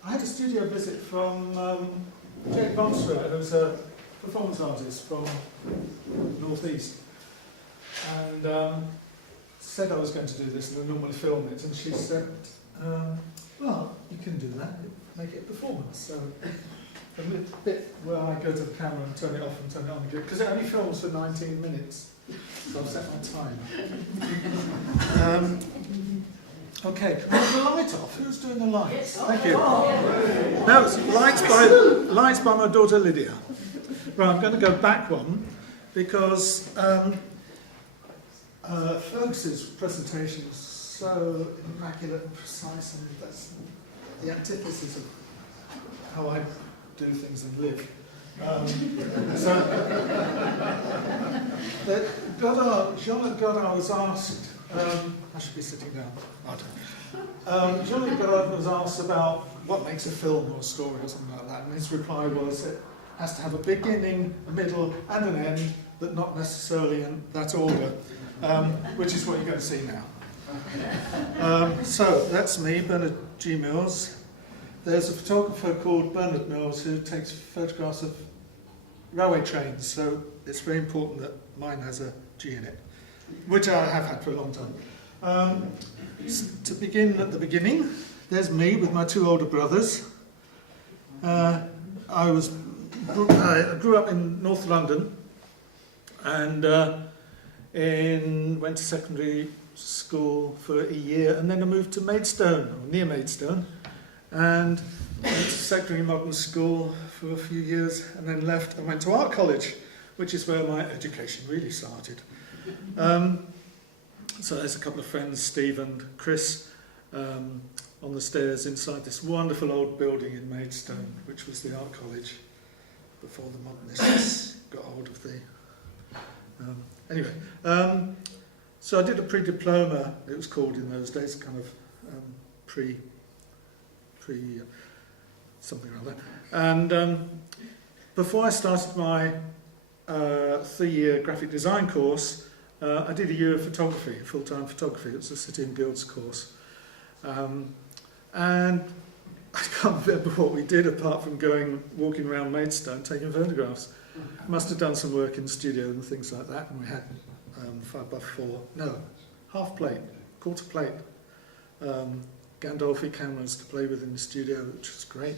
I had a studio visit from Jane Bonstra, who's a performance artist from North East, and said I was going to do this and I normally film it, and she said, well, you can do that, make it a performance. So a bit where I go to the camera and turn it off and turn it on again, because it only films for 19 minutes, so I've set my time. Okay, can we have the light off? Who's doing the lights? Thank you. No, it's lights by my daughter Lydia. Right, I'm going to go back one because Fergus's presentation is so immaculate and precise, and that's the antithesis of how I do things and live. Jean-Luc Godard was asked, I should be sitting down. Jean-Luc Godard was asked about what makes a film or a story or something like that, and his reply was it has to have a beginning, a middle and an end, but not necessarily in that order, which is what you're going to see now. So that's me, Bernard G. Mills. There's a photographer called Bernard Mills who takes photographs of railway trains, so it's very important that mine has a G in it, which I have had for a long time. To begin at the beginning, there's me with my two older brothers. I grew up in North London and went to secondary school for a year, and then I moved to Maidstone, or near Maidstone, and went to secondary modern school for a few years, and then left and went to art college, which is where my education really started. So there's a couple of friends, Steve and Chris, on the stairs inside this wonderful old building in Maidstone, which was the art college before the modernists got hold of the... Anyway, so I did a pre-diploma, it was called in those days, kind of pre something or other. And before I started my 3-year graphic design course, I did a year of photography, full-time photography. It was a City and Guilds course. And I can't remember what we did apart from walking around Maidstone taking photographs. Must have done some work in the studio and things like that, and we had 5x4, half plate, quarter plate, Gandolfi cameras to play with in the studio, which was great.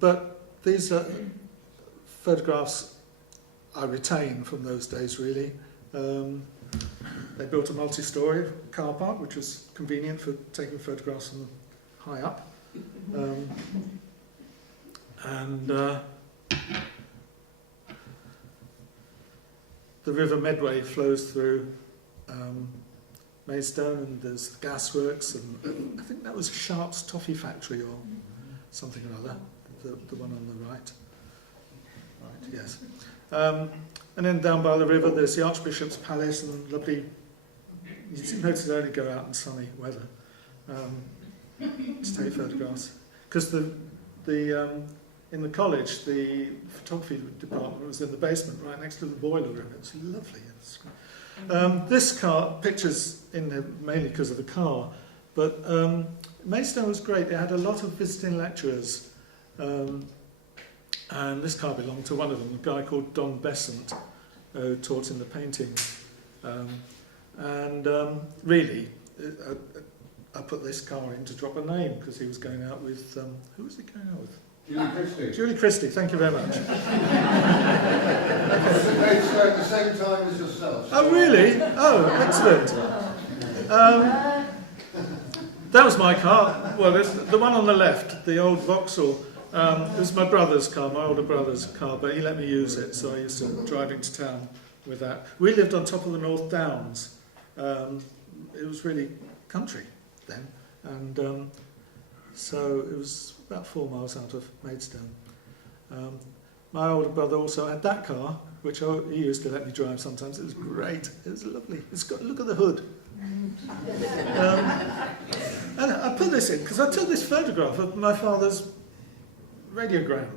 But these photographs I retain from those days, really. They built a multi-storey car park, which was convenient for taking photographs from high up. The River Medway flows through Maidstone, and there's the gasworks, and I think that was Sharp's Toffee Factory or something or other, the one on the right. Right, yes. And then down by the river there's the Archbishop's Palace, and lovely, you notice they only go out in sunny weather to take photographs. Because the in the college, the photography department was in the basement right next to the boiler room. It was lovely. This car, pictures in there mainly because of the car, but Maidstone was great. It had a lot of visiting lecturers, and this car belonged to one of them, a guy called Don Besant, who taught in the painting. Really, I put this car in to drop a name because he was going out with, who was he going out with? Julie Christie. Julie Christie, thank you very much. I was at Maidstone at the same time as yourself. Oh, really? Oh, excellent. That was my car. Well, the one on the left, the old Vauxhall, it was my brother's car, my older brother's car, but he let me use it, so I used to drive into town with that. We lived on top of the North Downs. It was really country then, and so it was about 4 miles out of Maidstone. My older brother also had that car, which he used to let me drive sometimes. It was great. It was lovely. It's got, look at the hood. And I put this in because I took this photograph of my father's radiogram,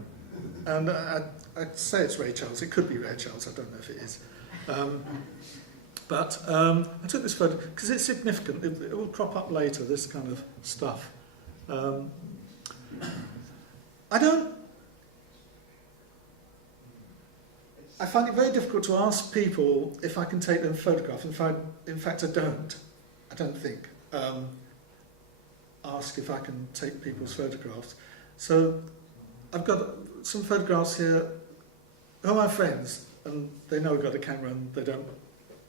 and I'd say it's Ray Charles. It could be Ray Charles. I don't know if it is. But I took this photo because it's significant. It will crop up later, this kind of stuff. I find it very difficult to ask people if I can take them a photograph. In fact, I don't think ask if I can take people's photographs. So I've got some photographs here. They're my friends, and they know I've got a camera, and they don't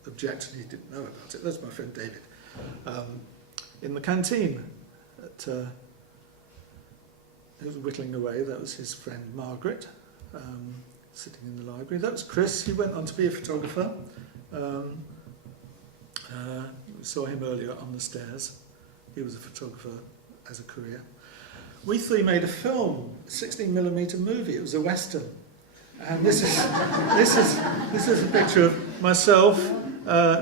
object, and he didn't know about it. That's my friend David. In the canteen, it was whittling away. That was his friend Margaret, sitting in the library. That was Chris. He went on to be a photographer. We saw him earlier on the stairs. He was a photographer as a career. We three made a film, a 16mm movie. It was a Western. And this is a picture of myself,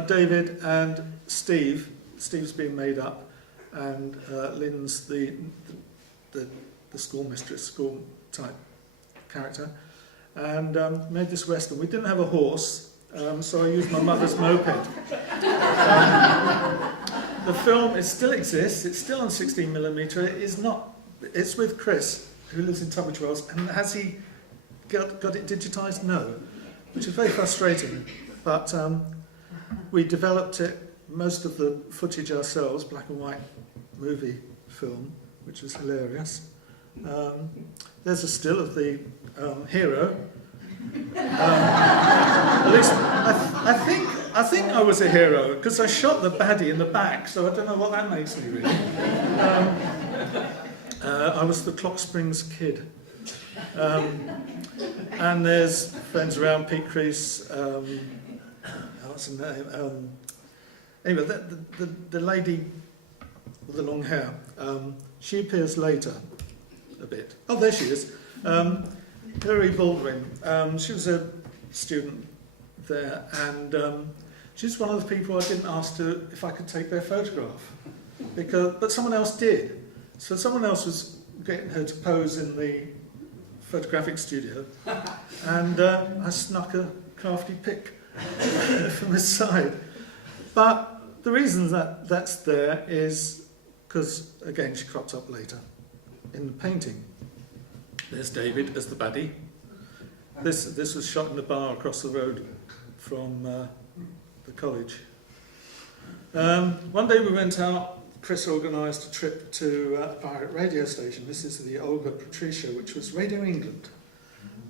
David, and Steve. Steve's being made up, and Lynn's the schoolmistress, school type character, and made this Western. We didn't have a horse, so I used my mother's moped. The film, it still exists. It's still on 16mm. It is not. It's with Chris, who lives in Tunbridge Wells, and has he got it digitised? No, which is very frustrating. But we developed it, most of the footage ourselves, black and white movie film, which was hilarious. There's a still of the hero. At least I think I was a hero because I shot the baddie in the back, so I don't know what that makes me really. I was the Clock Springs kid. And there's friends around, Pete Crease, what's her name? Anyway, the lady with the long hair, she appears later a bit. Oh, there she is. Hilary Baldwin. She was a student there, and she's one of the people I didn't ask if I could take their photograph, but someone else did. So someone else was getting her to pose in the photographic studio, and I snuck a crafty pic from the side. But the reason that's there is because, again, she cropped up later in the painting. There's David as the baddie. This was shot in the bar across the road from the college. One day we went out. Chris organised a trip to a pirate radio station. This is the Olga Patricia, which was Radio England.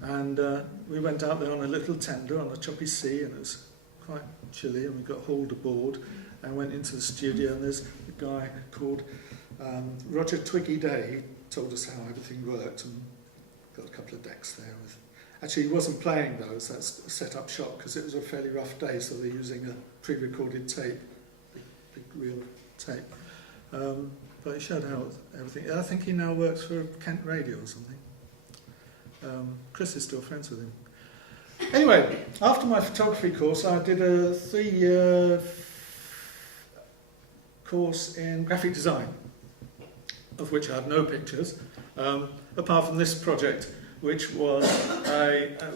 And we went out there on a little tender on a choppy sea, and it was quite chilly, and we got hauled aboard and went into the studio, and there's a guy called Roger Twiggy Day. He told us how everything worked, and got a couple of decks there. Actually, he wasn't playing those. That's a set-up shot, because it was a fairly rough day, so they're using a pre-recorded tape, big reel tape. But he showed how everything. I think he now works for Kent Radio or something. Chris is still friends with him. Anyway, after my photography course, I did a 3-year course in graphic design, of which I have no pictures, apart from this project, which was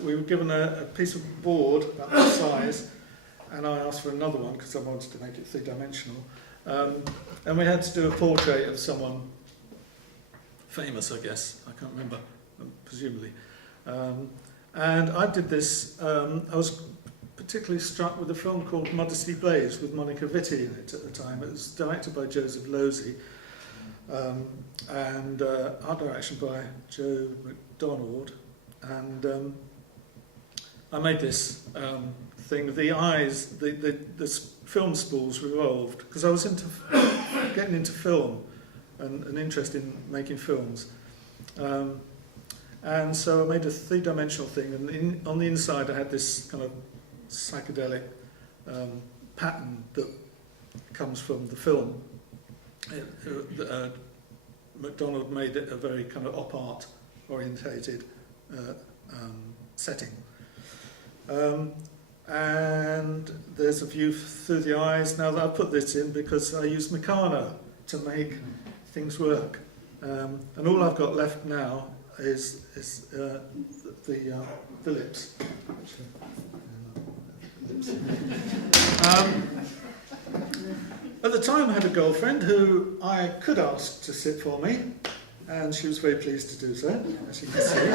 we were given a piece of board about that size, and I asked for another one because I wanted to make it three-dimensional. And we had to do a portrait of someone famous, I guess. I can't remember, presumably. And I did this. I was particularly struck with a film called Modesty Blaze with Monica Vitti in it at the time. It was directed by Joseph Losey, and art direction by Joe MacDonald. And I made this thing. The eyes, the film spools revolved because I was getting into film and an interest in making films. And so I made a three-dimensional thing, and on the inside I had this kind of psychedelic pattern that comes from the film. MacDonald made it a very kind of op-art orientated setting. And there's a view through the eyes. Now I put this in because I use Meccano to make things work. And all I've got left now is the lips. At the time I had a girlfriend who I could ask to sit for me, and she was very pleased to do so, as you can see.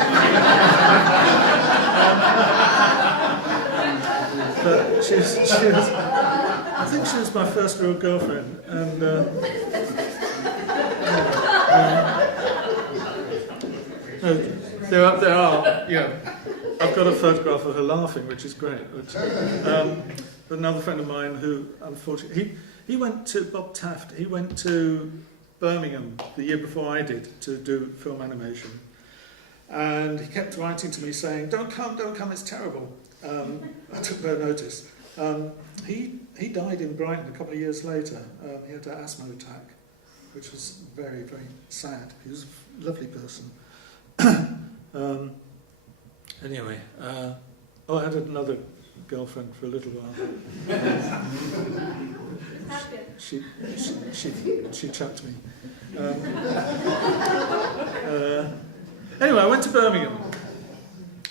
But she was, I think she was my first real girlfriend, and there are, yeah. I've got a photograph of her laughing, which is great. But another friend of mine who, unfortunately, he went to Bob Taft. He went to Birmingham the year before I did to do film animation, and he kept writing to me saying, "Don't come, it's terrible." I took no notice. He died in Brighton a couple of years later. He had an asthma attack, which was very, very sad. He was a lovely person. Anyway, I had another girlfriend for a little while. She chucked me. Anyway, I went to Birmingham.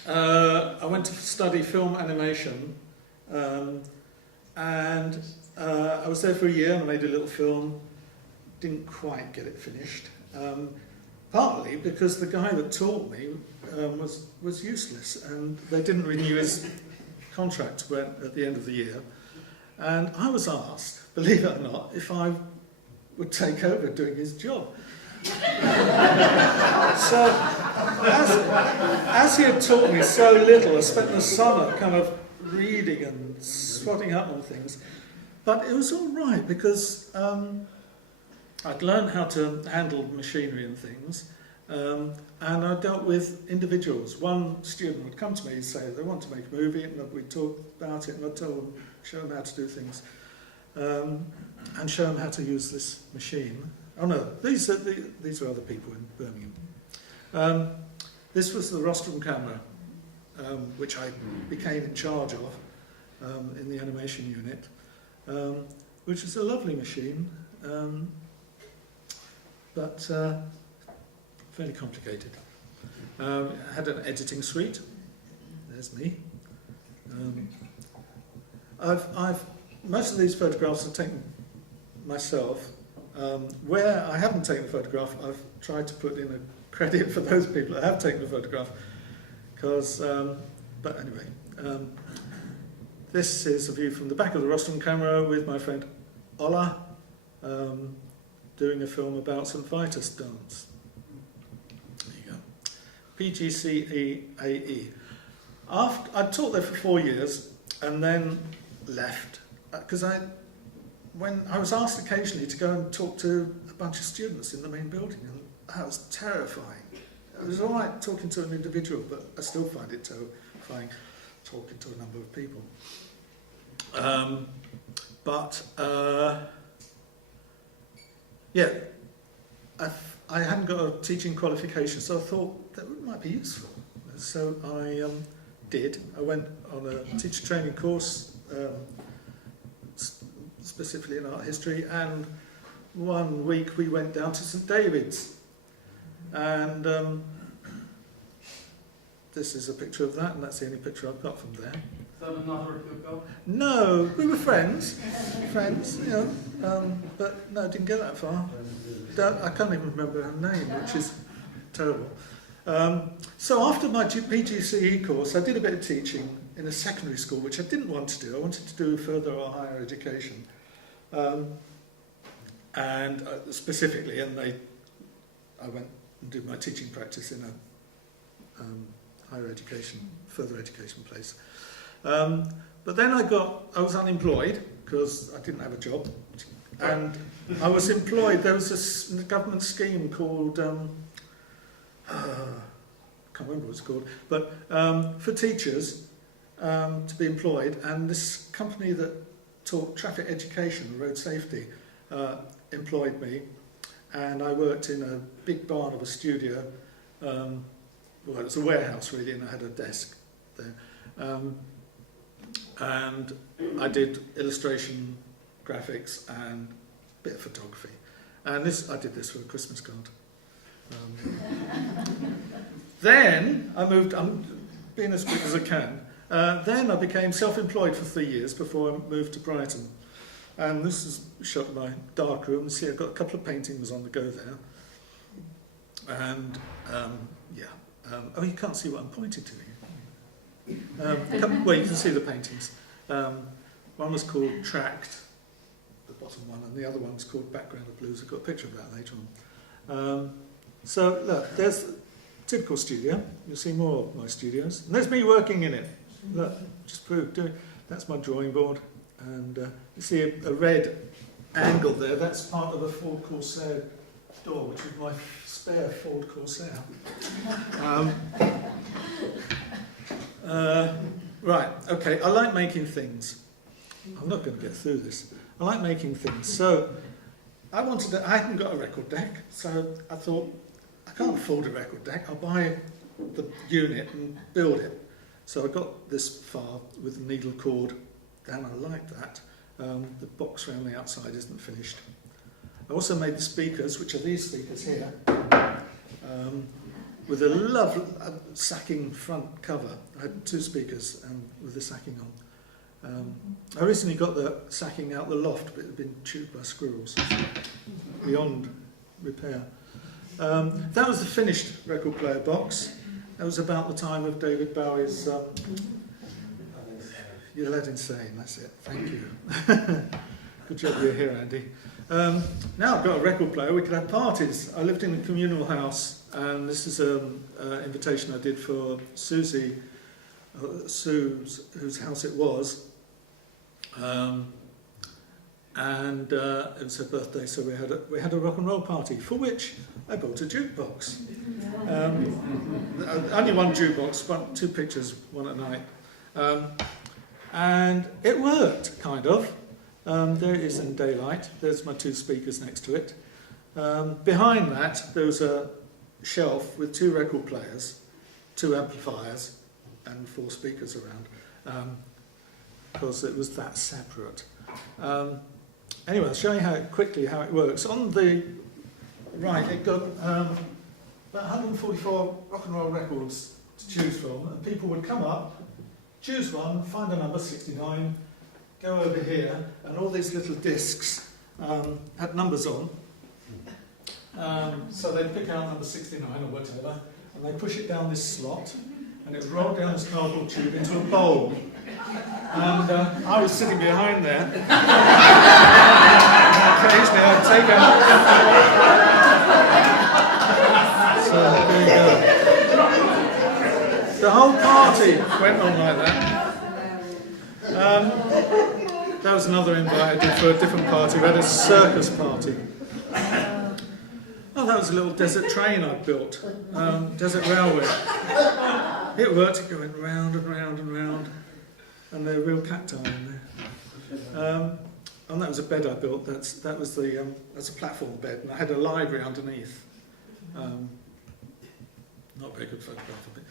I went to study film animation, and I was there for a year and I made a little film. Didn't quite get it finished. Partly because the guy that taught me was useless, and they didn't renew his contract at the end of the year. And I was asked, believe it or not, if I would take over doing his job. So, as he had taught me so little, I spent the summer kind of reading and swatting up on things. But it was all right because I'd learned how to handle machinery and things, and I dealt with individuals. One student would come to me and say they want to make a movie, and we'd talk about it, and I'd show them how to do things, and show them how to use this machine. Oh no, these are other people in Birmingham. This was the rostrum camera, which I became in charge of in the animation unit, which is a lovely machine. But fairly complicated. I had an editing suite. There's me. Most of these photographs I've taken myself. Where I haven't taken a photograph, I've tried to put in a credit for those people that have taken a photograph. But anyway, this is a view from the back of the rostrum camera with my friend Ola. Doing a film about St Vitus dance. There you go. PGCEAE. I taught there for 4 years and then left because when I was asked occasionally to go and talk to a bunch of students in the main building, and that was terrifying. It was all right talking to an individual, but I still find it terrifying talking to a number of people. Yeah, I hadn't got a teaching qualification, so I thought that might be useful. So I did. I went on a teacher training course, specifically in art history, and 1 week we went down to St David's. And this is a picture of that, and that's the only picture I've got from there. Is that another of your goals? No, we were friends, you know, but no, didn't get that far. I can't even remember her name, which is terrible. So after my PGCE course, I did a bit of teaching in a secondary school, which I didn't want to do. I wanted to do further or higher education, and specifically, I went and did my teaching practice in a higher education, further education place. But then I was unemployed because I didn't have a job, and I was employed. There was a government scheme called, I can't remember what it's called, but for teachers to be employed, and this company that taught traffic education, road safety, employed me, and I worked in a big barn of a studio. Well, it was a warehouse really, and I had a desk there. And I did illustration, graphics, and a bit of photography. And I did this for a Christmas card. Then I moved, I'm being as quick as I can, then I became self-employed for 3 years before I moved to Brighton. And this is shot in my dark room. See, I've got a couple of paintings on the go there. And, oh, you can't see what I'm pointing to here. Well, you can see the paintings. One was called Tracked, the bottom one, and the other one was called Background of Blues. I've got a picture of that later on. So, look, there's a typical studio. You'll see more of my studios. And there's me working in it. Look, just proved. That's my drawing board. And you see a red angle there. That's part of a Ford Corsair door, which is my spare Ford Corsair. Right, okay, I like making things. I'm not going to get through this. I like making things. So I hadn't got a record deck, so I thought, I can't afford a record deck. I'll buy the unit and build it. So I got this far with the needle cord, and I like that. The box around the outside isn't finished. I also made the speakers, which are these speakers here, with a lovely sacking front cover. I had 2 speakers with the sacking on. I recently got the sacking out the loft, but it had been chewed by squirrels, beyond repair. That was the finished record player box. That was about the time of David Bowie's You're Led Insane, that's it. Thank you. Good job you're here, Andy. Now I've got a record player, we could have parties. I lived in a communal house, and this is an invitation I did for Susie, whose house it was. And it was her birthday, so we had a rock and roll party, for which I bought a jukebox. Only one jukebox, 2 pictures, one at night. And it worked, kind of. There it is in daylight. There's my 2 speakers next to it. Behind that, there was a shelf with 2 record players, 2 amplifiers, and 4 speakers around, because it was that separate. Anyway, I'll show you quickly how it works. On the right, it got about 144 rock and roll records to choose from, and people would come up, choose one, find a number, 69, go over here, and all these little discs had numbers on. So they'd pick out number 69 or whatever, and they push it down this slot, and it would roll down this cardboard tube into a bowl. And I was sitting behind there. Occasionally I'd take out. So there you go. The whole party went on like that. That was another invite I did for a different party. We had a circus party. Oh, that was a little desert train I built. Desert railway. It worked, it going round and round and round. And they're real cacti in there. And that was a bed I built. That's a platform bed, and I had a library underneath. Not a very good photograph of it.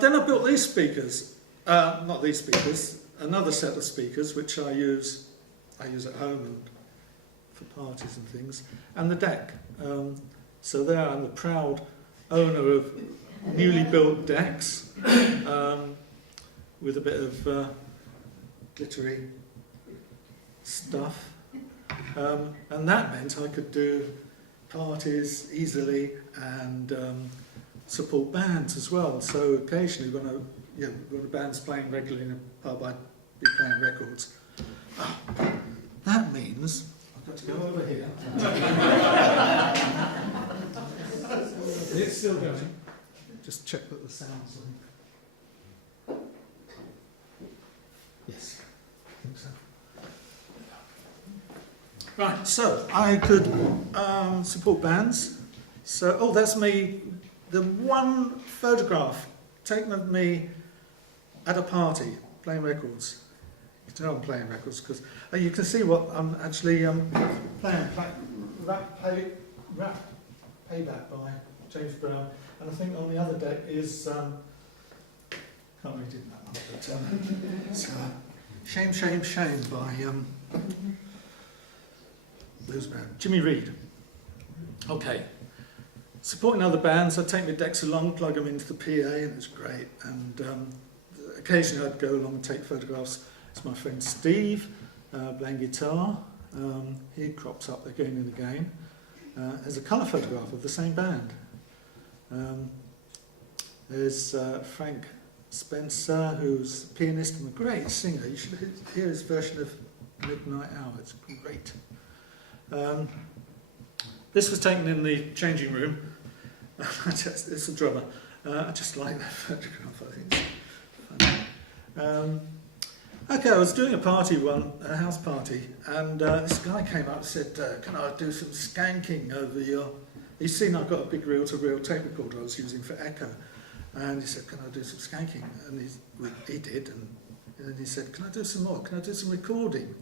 Then I built these speakers. Not these speakers. Another set of speakers, which I use at home and for parties and things. And the deck. So there, I'm the proud owner of newly built decks with a bit of glittery stuff. And that meant I could do parties easily and support bands as well. So occasionally when a band's playing regularly in a pub, I'd be playing records. That means I've got to go over here. It's still going. Just check that the sound's on. Yes, I think so. Right, so I could support bands. So, that's me. The one photograph taken of me at a party playing records. You can tell I'm playing records because you can see what I'm actually playing. Rap Payback by James Brown, and I think on the other deck is can't read it that much, but it's Shame, Shame, Shame by Blues Band. Jimmy Reed. Okay. Supporting other bands, I'd take my decks along, plug them into the PA, and it's great. And occasionally I'd go along and take photographs. It's my friend Steve playing guitar. He crops up again and again. There's a colour photograph of the same band. There's Frank Spencer, who's a pianist and a great singer. You should hear his version of Midnight Hour. It's great. This was taken in the changing room. It's a drummer. I just like that photograph. I think it's funny. Okay, I was doing a a house party, and this guy came up and said, "Can I do some skanking over your?" He's seen I've got a big reel-to-reel tape recorder I was using for echo, and he said, "Can I do some skanking?" And he did, and then he said, "Can I do some more? Can I do some recording?"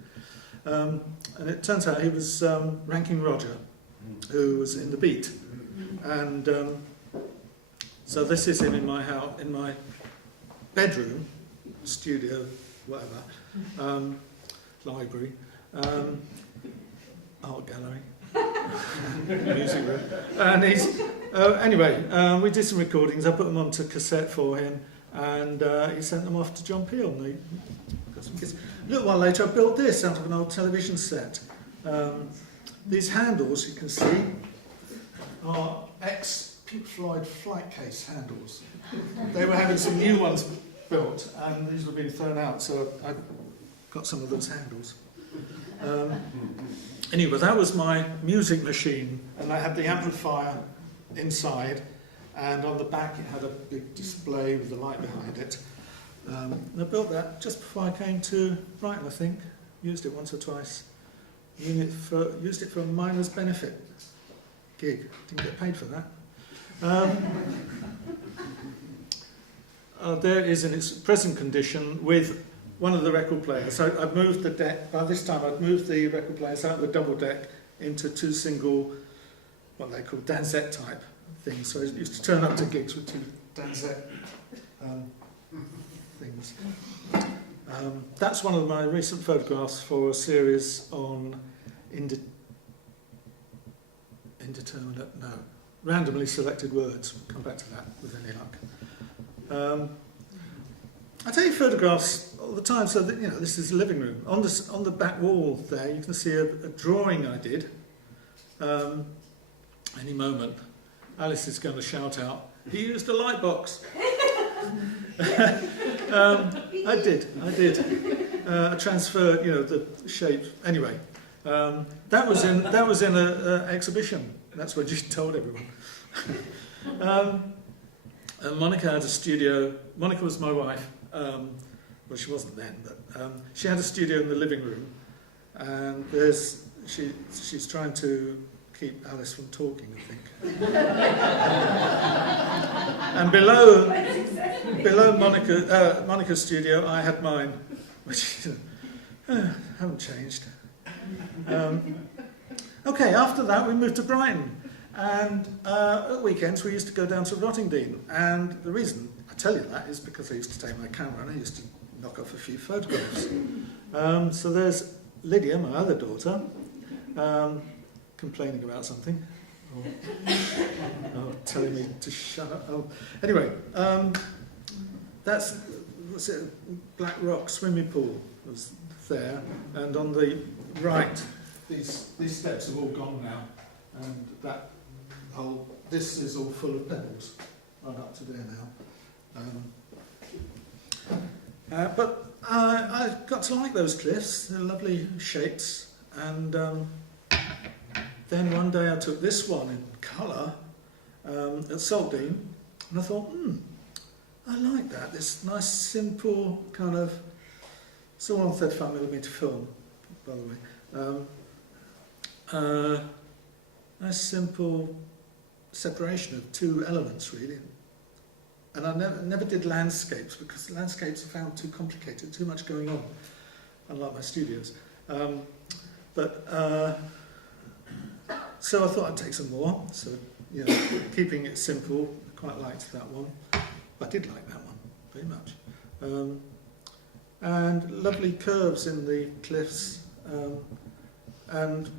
And it turns out he was Ranking Roger, who was in the Beat, and so this is him in my house, in my bedroom, studio, whatever, library, art gallery, music room, and he's anyway. We did some recordings. I put them onto cassette for him, and he sent them off to John Peel. And they got some kids. A little while later, I built this out of an old television set. These handles, you can see, are ex-Pink Floyd flight case handles. They were having some new ones built, and these were being thrown out, so I got some of those handles. Anyway, that was my music machine, and I had the amplifier inside, and on the back it had a big display with the light behind it. And I built that just before I came to Brighton, I think. Used it once or twice. Used it for a miner's benefit gig. Didn't get paid for that. There is in its present condition with one of the record players. So I've moved the deck. By this time, I'd moved the record players out of the double deck into two single, what they call Danzette type things. So I used to turn up to gigs with two Danzette things. That's one of my recent photographs for a series on randomly selected words. We'll come back to that with any luck. I take photographs all the time, so that this is the living room. On the back wall there, you can see a drawing I did. Any moment, Alice is going to shout out, "He used a light box." I did. I transferred, the shape. Anyway, that was in an exhibition. That's what you told everyone. And Monica had a studio. Monica was my wife. Well, she wasn't then, but she had a studio in the living room, and she's trying to keep Alice from talking, I think. And below Monica's studio, I had mine, which haven't changed. Okay, after that we moved to Brighton, and at weekends we used to go down to Rottingdean, and the reason I tell you that is because I used to take my camera and I used to knock off a few photographs. So there's Lydia, my other daughter, complaining about something. Oh telling me to shut up. Oh, anyway, that's what's it? Black Rock swimming pool was there, and on the right, these steps have all gone now, and that whole this is all full of pebbles, right up to there now. But I got to like those cliffs. They're lovely shapes, and then one day I took this one in colour at Saltdean, and I thought, I like that. This nice, simple kind of. It's all on 35mm film, by the way. Nice, simple separation of two elements, really. And I never did landscapes because landscapes are found too complicated, too much going on, unlike my studios. So I thought I'd take some more. So, keeping it simple, I quite liked that one. I did like that one very much. And lovely curves in the cliffs. And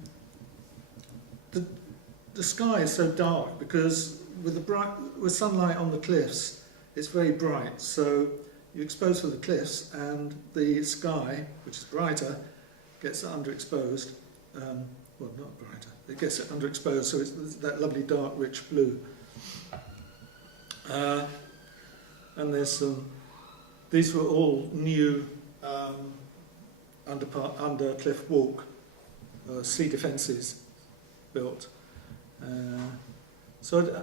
the sky is so dark because with sunlight on the cliffs, it's very bright. So you expose for the cliffs, and the sky, which is brighter, gets underexposed. Well, not brighter. It gets underexposed, so it's that lovely dark, rich blue. And there's some. These were all new under cliff walk sea defences built. So I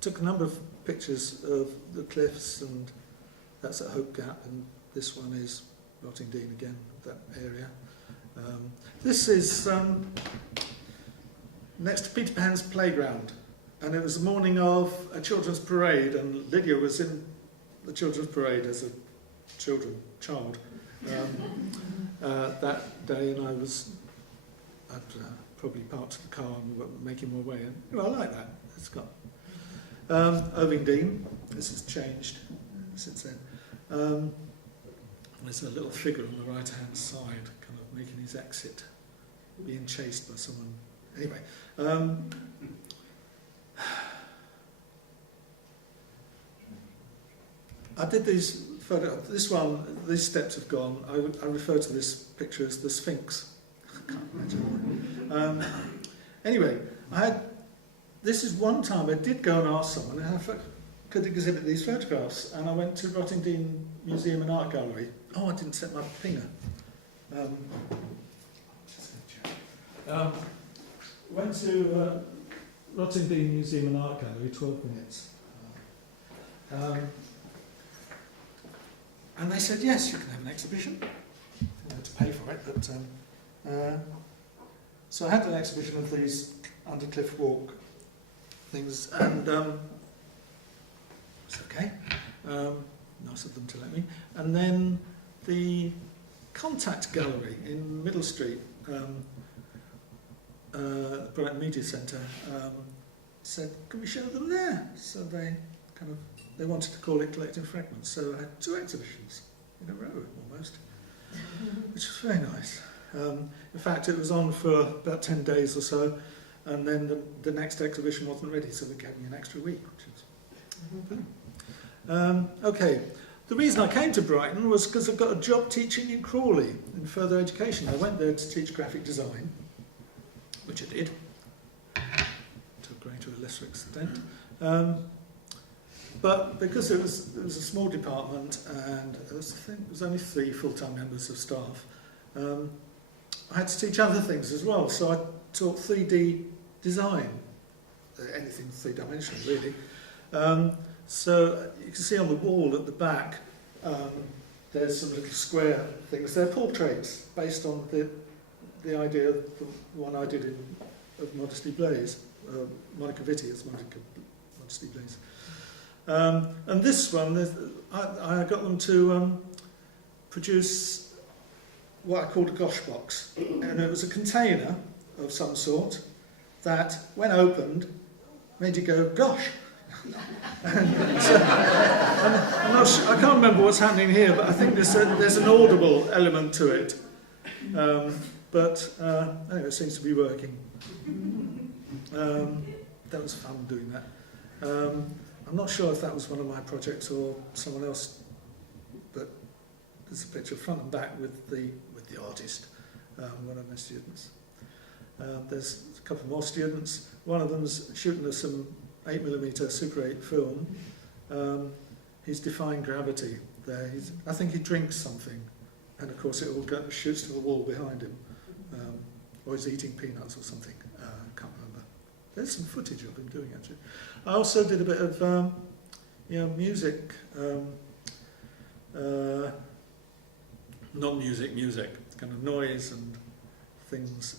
took a number of pictures of the cliffs, and that's at Hope Gap, and this one is Rottingdean again, that area. This is next to Peter Pan's playground, and it was the morning of a children's parade, and Lydia was in the children's parade as a child that day, and I'd probably parked the car and making my way in. Well, I like that. It's got Ovingdean. This has changed since then. There's a little figure on the right-hand side, kind of making his exit, being chased by someone. Anyway, I did these photos. This one, these steps have gone. I refer to this picture as the Sphinx. I can't imagine. Anyway, this is one time I did go and ask someone if I could exhibit these photographs, and I went to Rottingdean Museum and Art Gallery. Oh, I didn't set my finger. Went to Rottingdean Museum and Art Gallery, 12 minutes. And they said, yes, you can have an exhibition. I had to pay for it, but... so I had an exhibition of these under cliff walk things, and it's okay. Nice of them to let me. And then the Contact Gallery in Middle Street, Brighton Media Centre, said, can we show them there? So they wanted to call it Collecting Fragments. So I had two exhibitions in a row almost, which was very nice. In fact, it was on for about 10 days or so, and then the next exhibition wasn't ready, so they gave me an extra week, which is fun. Okay, the reason I came to Brighton was because I got a job teaching in Crawley in further education. I went there to teach graphic design, which I did, to a greater or lesser extent. But because it was a small department, and I think there was only 3 full-time members of staff, I had to teach other things as well. So I taught 3D design, anything 3-dimensional really. So you can see on the wall at the back, there's some little square things. They're portraits based on the idea of the one I did of Modesty Blaise, Monica Vitti as Modesty Blaise. And this one, I got them to produce what I called a gosh box, and it was a container of some sort that, when opened, made you go, gosh. I can't remember what's happening here, but I think there's an audible element to it. But anyway, it seems to be working. That was fun doing that. I'm not sure if that was one of my projects or someone else, but there's a picture front and back with the artist, one of my students. There's a couple more students. One of them's shooting us some 8mm Super 8 film. He's defying gravity there. I think he drinks something, and of course it all shoots to the wall behind him. Or he's eating peanuts or something. Can't remember. There's some footage of him doing it, actually. I also did a bit of music. Not music, kind of noise and things,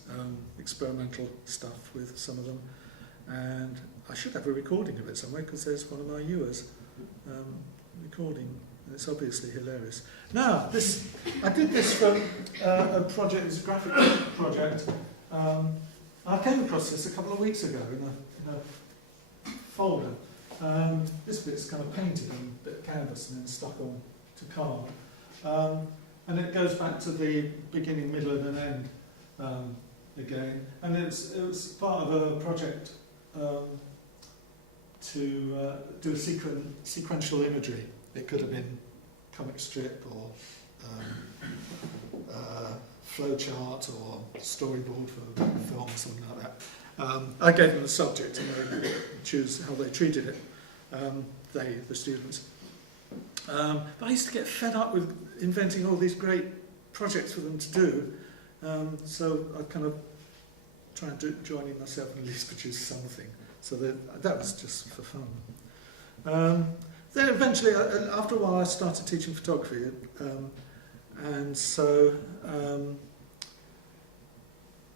experimental stuff with some of them. And I should have a recording of it somewhere because there's one of my viewers recording. And it's obviously hilarious. Now, I did this for a project, it was a graphic project. I came across this a couple of weeks ago in a folder. This bit's kind of painted on a bit of canvas and then stuck on to card. And it goes back to the beginning, middle and an end again. And it was part of a project to do a sequential imagery. It could have been comic strip or flowchart or storyboard for a film or something like that. I gave them the subject and they choose how they treated it, the students. But I used to get fed up with inventing all these great projects for them to do, so I kind of tried to join in myself and at least produce something. So that was just for fun. Then eventually, after a while, I started teaching photography, and so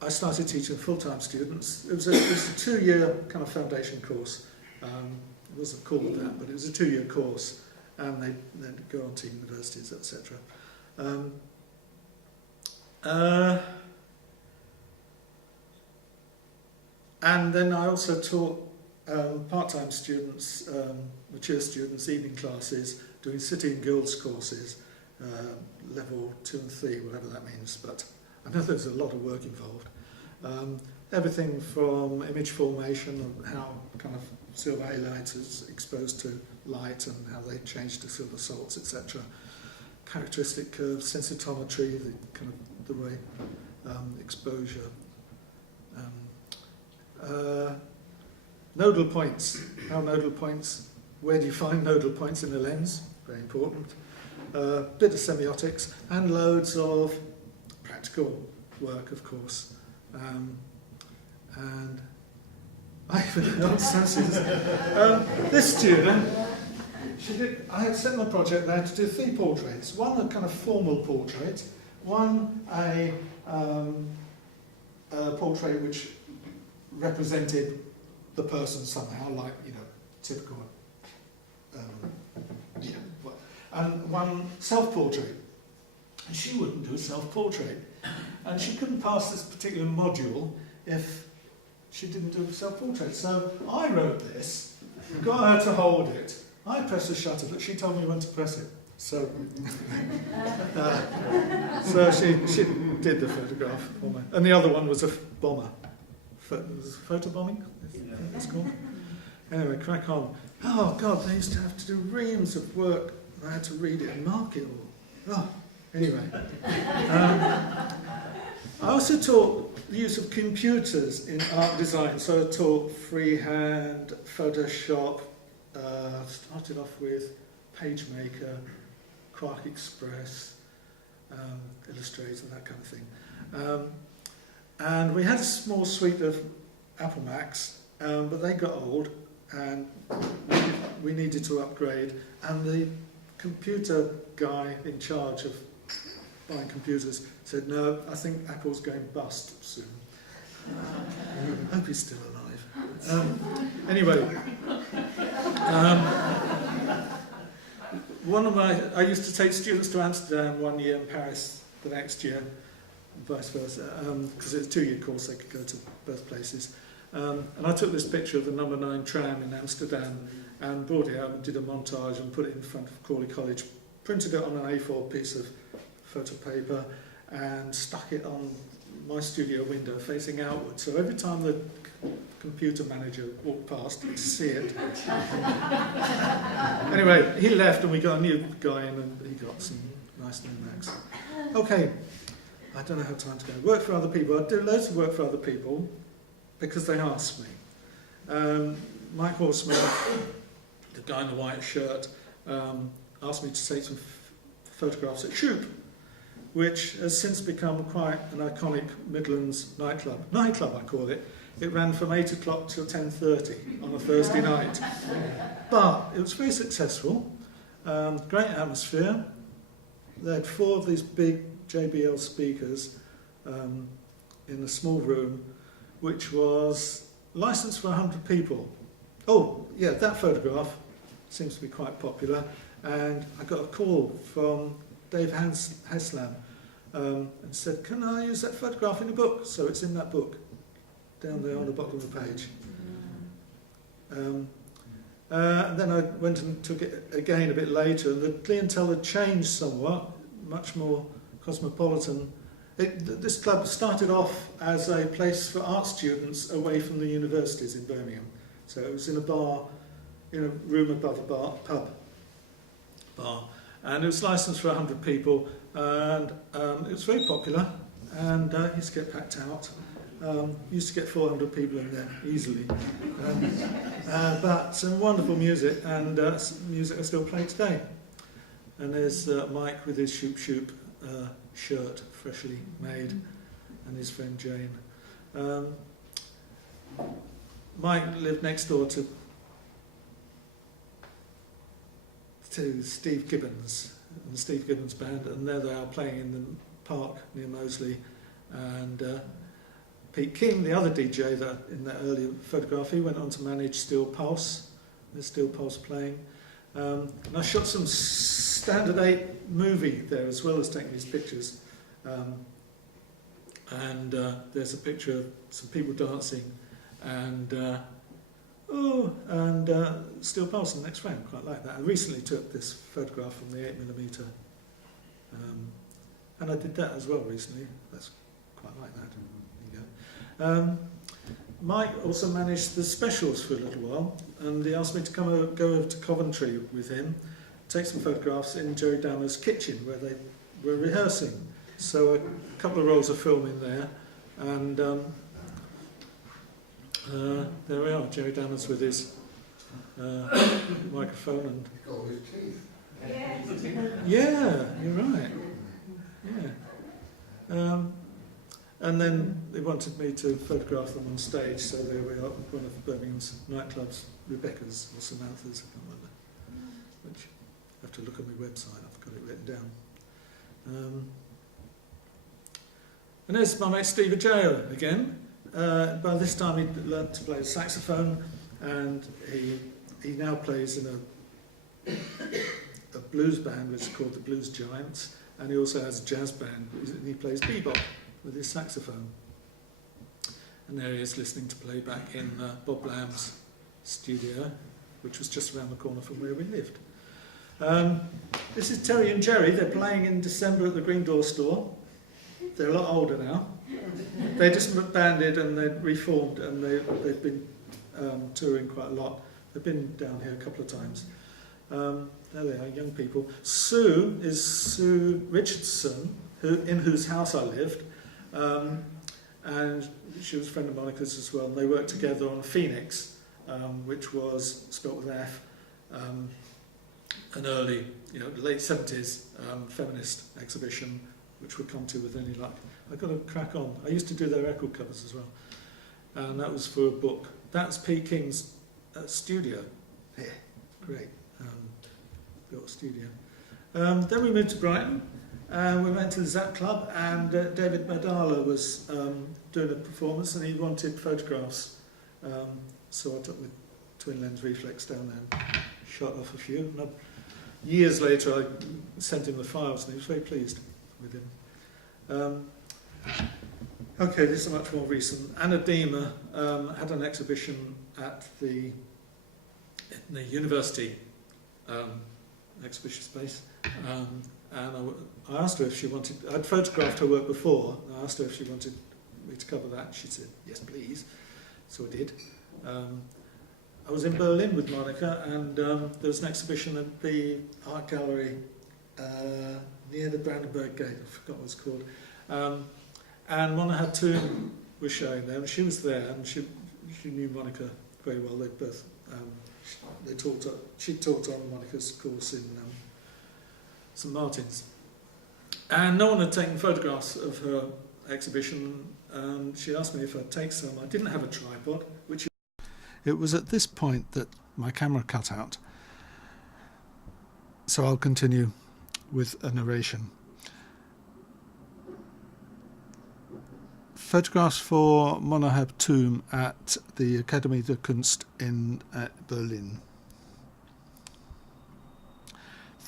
I started teaching full-time students. It was a 2-year kind of foundation course. It wasn't called that, but it was a 2-year course, and they then go on to universities, etc. And then I also taught part-time students, mature students, evening classes, doing City and Guilds courses, level 2 and 3, whatever that means, but I know there's a lot of work involved. Everything from image formation, how kind of silver halide is exposed to light and how they change to silver salts, etc. Characteristic curves, sensitometry, the kind of the way exposure. Nodal points. How nodal points? Where do you find nodal points in a lens? Very important. Bit of semiotics and loads of practical work, of course. And I even know this student, I had sent them a project there to do 3 portraits. One a kind of formal portrait, one a portrait which represented the person somehow, like, typical, and one self-portrait. And she wouldn't do a self-portrait. And she couldn't pass this particular module if she didn't do a self-portrait. So I wrote this, got her to hold it. I pressed the shutter, but she told me when to press it. So, so she did the photograph for me. And the other one was a bomber. Photo bombing, I think it's called. Anyway, crack on. Oh God, they used to have to do reams of work. I had to read it and mark it all. Oh, anyway. I also taught the use of computers in art design. So I taught freehand, Photoshop, started off with PageMaker, Quark Express, Illustrator, that kind of thing. And we had a small suite of Apple Macs, but they got old and we needed to upgrade. And the computer guy in charge of buying computers said, no, I think Apple's going bust soon. I hope he's still alive. Anyway, I used to take students to Amsterdam 1 year and Paris the next year, and vice versa, because it's a 2-year course, they could go to both places. And I took this picture of the number 9 tram in Amsterdam and brought it out and did a montage and put it in front of Crawley College, printed it on an A4 piece of photo paper and stuck it on my studio window facing outward, so every time the computer manager walked past, he'd see it. Anyway, he left and we got a new guy in and he got some nice new Macs. Okay, I don't know how time's going. Work for other people. I do loads of work for other people because they ask me. Mike Horseman, the guy in the white shirt, asked me to take some photographs at Shoop, which has since become quite an iconic Midlands nightclub. Nightclub, I call it. It ran from 8 o'clock till 10:30 on a Thursday night. But it was very successful. Great atmosphere. They had 4 of these big JBL speakers in a small room, which was licensed for 100 people. Oh, yeah, that photograph seems to be quite popular. And I got a call from Dave Haslam and said, can I use that photograph in a book? So it's in that book, down there on the bottom of the page. And then I went and took it again a bit later, and the clientele had changed somewhat, much more cosmopolitan. This club started off as a place for art students away from the universities in Birmingham. So it was in a bar, in a room above a pub bar, and it was licensed for 100 people, and it was very popular, and used to get packed out. Used to get 400 people in there easily, but some wonderful music, and music I still play today. And there's Mike with his Shoop Shoop shirt, freshly made, and his friend Jane. Mike lived next door to Steve Gibbons and the Steve Gibbons band, and there they are playing in the park near Moseley. And Pete King, the other DJ that in that earlier photograph, he went on to manage Steel Pulse. There's Steel Pulse playing. And I shot some Standard 8 movie there as well as taking these pictures. There's a picture of some people dancing, and Steel Pulse in the next frame, quite like that. I recently took this photograph from the 8mm, and I did that as well recently. That's quite like that. There you go. Mike also managed the specials for a little while, and he asked me to go over to Coventry with him, take some photographs in Jerry Dahmer's kitchen where they were rehearsing. So a couple of rolls of film in there, and there we are, Jerry Dahmer's with his microphone and... Got all his teeth. Yeah, you're right. Yeah. And then they wanted me to photograph them on stage, so there we are, one of Birmingham's nightclubs, Rebecca's or Samantha's, I can't remember, which I have to look on my website, I've got it written down. And there's my mate Steve Ajay again. By this time he'd learnt to play the saxophone, and he now plays in a blues band which is called the Blues Giants, and he also has a jazz band, and he plays bebop with his saxophone. And there he is listening to playback in Bob Lamb's studio, which was just around the corner from where we lived. This is Terry and Jerry. They're playing in December at the Green Door store. They're a lot older now. They just banded and they'd reformed, and they've been touring quite a lot. They've been down here a couple of times. There they are, young people. Sue is Sue Richardson, in whose house I lived, and she was a friend of Monica's as well, and they worked together on Phoenix, which was spelt with an F, an early, late 70s feminist exhibition, which we'll come to with any luck. I've got to crack on. I used to do their record covers as well, and that was for a book. That's Pete King's studio. Yeah, great. Built a studio. Then we moved to Brighton. We went to the Zap Club, and David Madala was doing a performance, and he wanted photographs. So I took my twin lens reflex down there and shot off a few. And years later, I sent him the files, and he was very pleased with him. Okay, this is much more recent. Anna Diemer had an exhibition at the university exhibition space, and I asked her if she wanted. I'd photographed her work before, and I asked her if she wanted me to cover that? She said, yes, please. So I did. I was in Berlin with Monica, and there was an exhibition at the art gallery near the Brandenburg Gate. I forgot what it's called. And Monica Toom was showing there, and she was there, and she knew Monica very well. They both she taught on Monica's course in St Martin's, and no one had taken photographs of her exhibition, and she asked me if I'd take some. I didn't have a tripod, which it was at this point that my camera cut out, so I'll continue with a narration. Photographs for Monica Toom at the Akademie der Kunst in Berlin.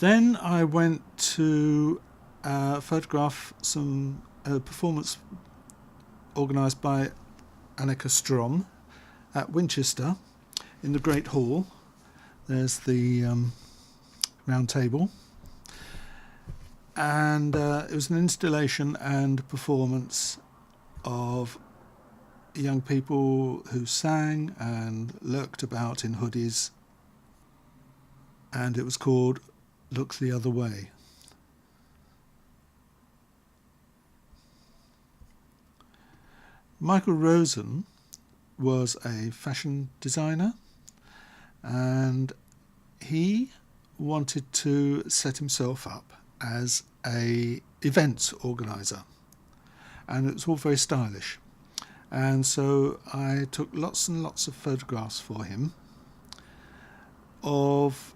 Then I went to photograph some performance organised by Annika Strom at Winchester in the Great Hall. There's the round table. And it was an installation and performance of young people who sang and lurked about in hoodies, and it was called Look the Other Way. Michael Rosen was a fashion designer, and he wanted to set himself up as an event organiser, and it was all very stylish. And so I took lots and lots of photographs for him of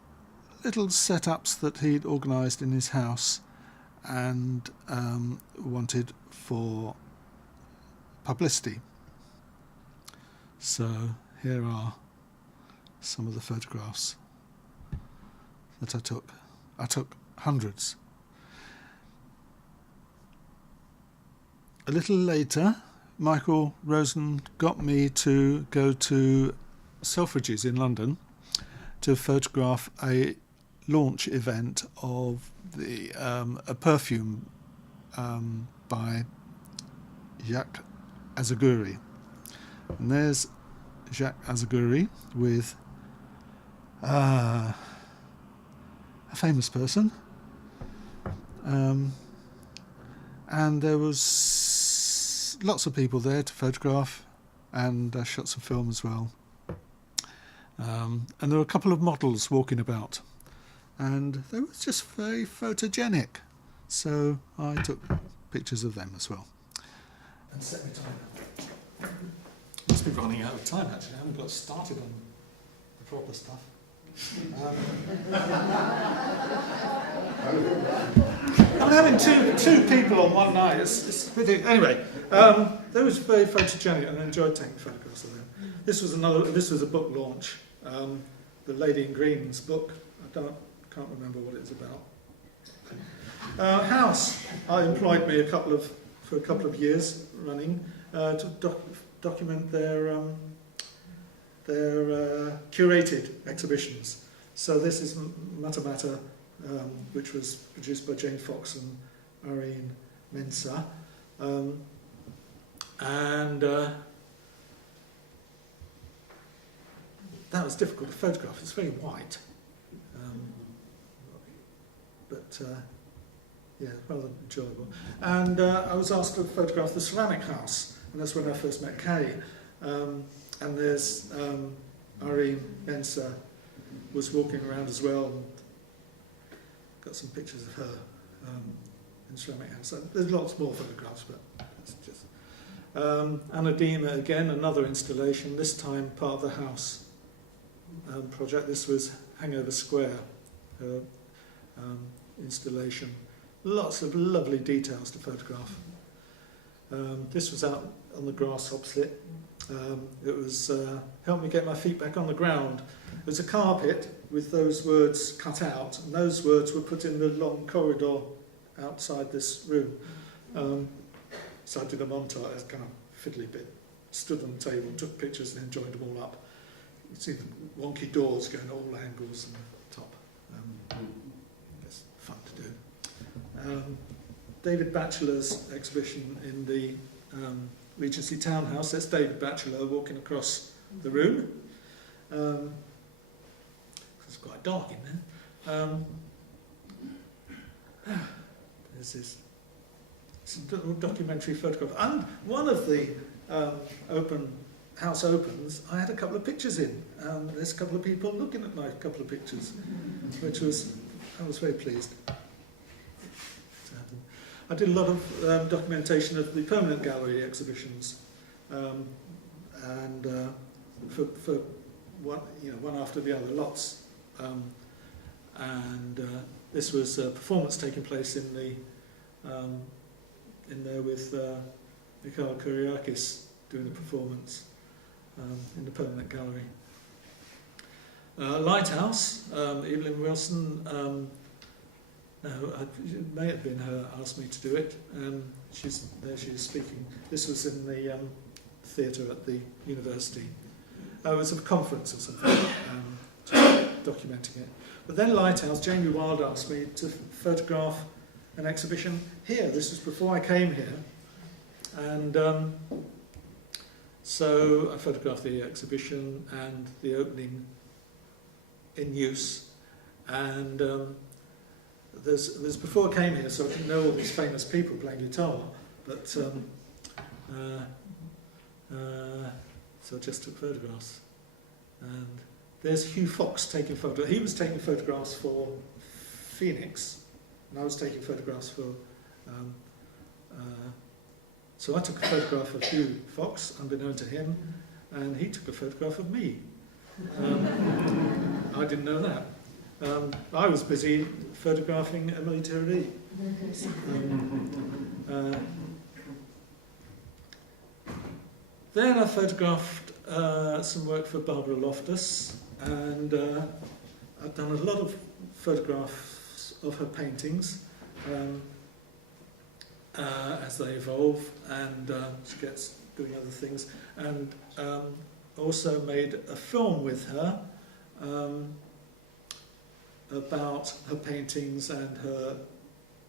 little setups that he'd organised in his house and wanted for publicity. So here are some of the photographs that I took. I took hundreds. A little later, Michael Rosen got me to go to Selfridges in London to photograph a launch event of the a perfume by Jacques Azaguri. And there's Jacques Azaguri with a famous person. And there was lots of people there to photograph, and I shot some film as well. And there were a couple of models walking about, and they were just very photogenic, so I took pictures of them as well. And set my timer. Must be running out of time actually. I haven't got started on the proper stuff. I'm having two people on one night. It's ridiculous. Anyway, they was very photogenic, and I enjoyed taking photographs of them. This was a book launch. The Lady in Green's book. Can't remember what it's about. House. I employed me for a couple of years running to document their curated exhibitions. So this is Matamata, which was produced by Jane Fox and Irene Mensah. And that was difficult to photograph. It's very white. Yeah, rather enjoyable. And I was asked to photograph the ceramic house, and that's when I first met Kay. And there's Irene Mensah was walking around as well. And got some pictures of her in the ceramic house. So there's lots more photographs, but it's just... Anadina, again, another installation, this time part of the house project. This was Hangover Square installation. Lots of lovely details to photograph. This was out on the grass opposite. It was helped me get my feet back on the ground. There was a carpet with those words cut out, and those words were put in the long corridor outside this room. So I did a montage, a kind of fiddly bit. Stood on the table, took pictures and then joined them all up. You see the wonky doors going at all angles and the top. It's fun to do. David Batchelor's exhibition in the Regency townhouse. That's David Batchelor walking across the room. It's quite dark in there. There's this little documentary photograph. And one of the house opens, I had a couple of pictures in. There's a couple of people looking at my couple of pictures, I was very pleased to have them. I did a lot of documentation of the permanent gallery exhibitions, and for one after the other, lots. This was a performance taking place in there with Mikhail Kyriakis doing a performance in the permanent gallery. Lighthouse, Evelyn Wilson, it may have been her asked me to do it. She's speaking. This was in the theatre at the university. It was a conference or something, documenting it. But then Lighthouse, Jamie Wilde asked me to photograph an exhibition here. This was before I came here. And so I photographed the exhibition and the opening in use. And there's before I came here, so I didn't know all these famous people playing guitar. But so I just took photographs. And there's Hugh Fox taking photographs. He was taking photographs for Phoenix, and I was taking photographs for... so I took a photograph of Hugh Fox, unbeknown to him, and he took a photograph of me. I didn't know that. I was busy photographing Emily Terry. Then I photographed some work for Barbara Loftus, and I've done a lot of photographs of her paintings as they evolve, and she gets doing other things, and also made a film with her about her paintings and her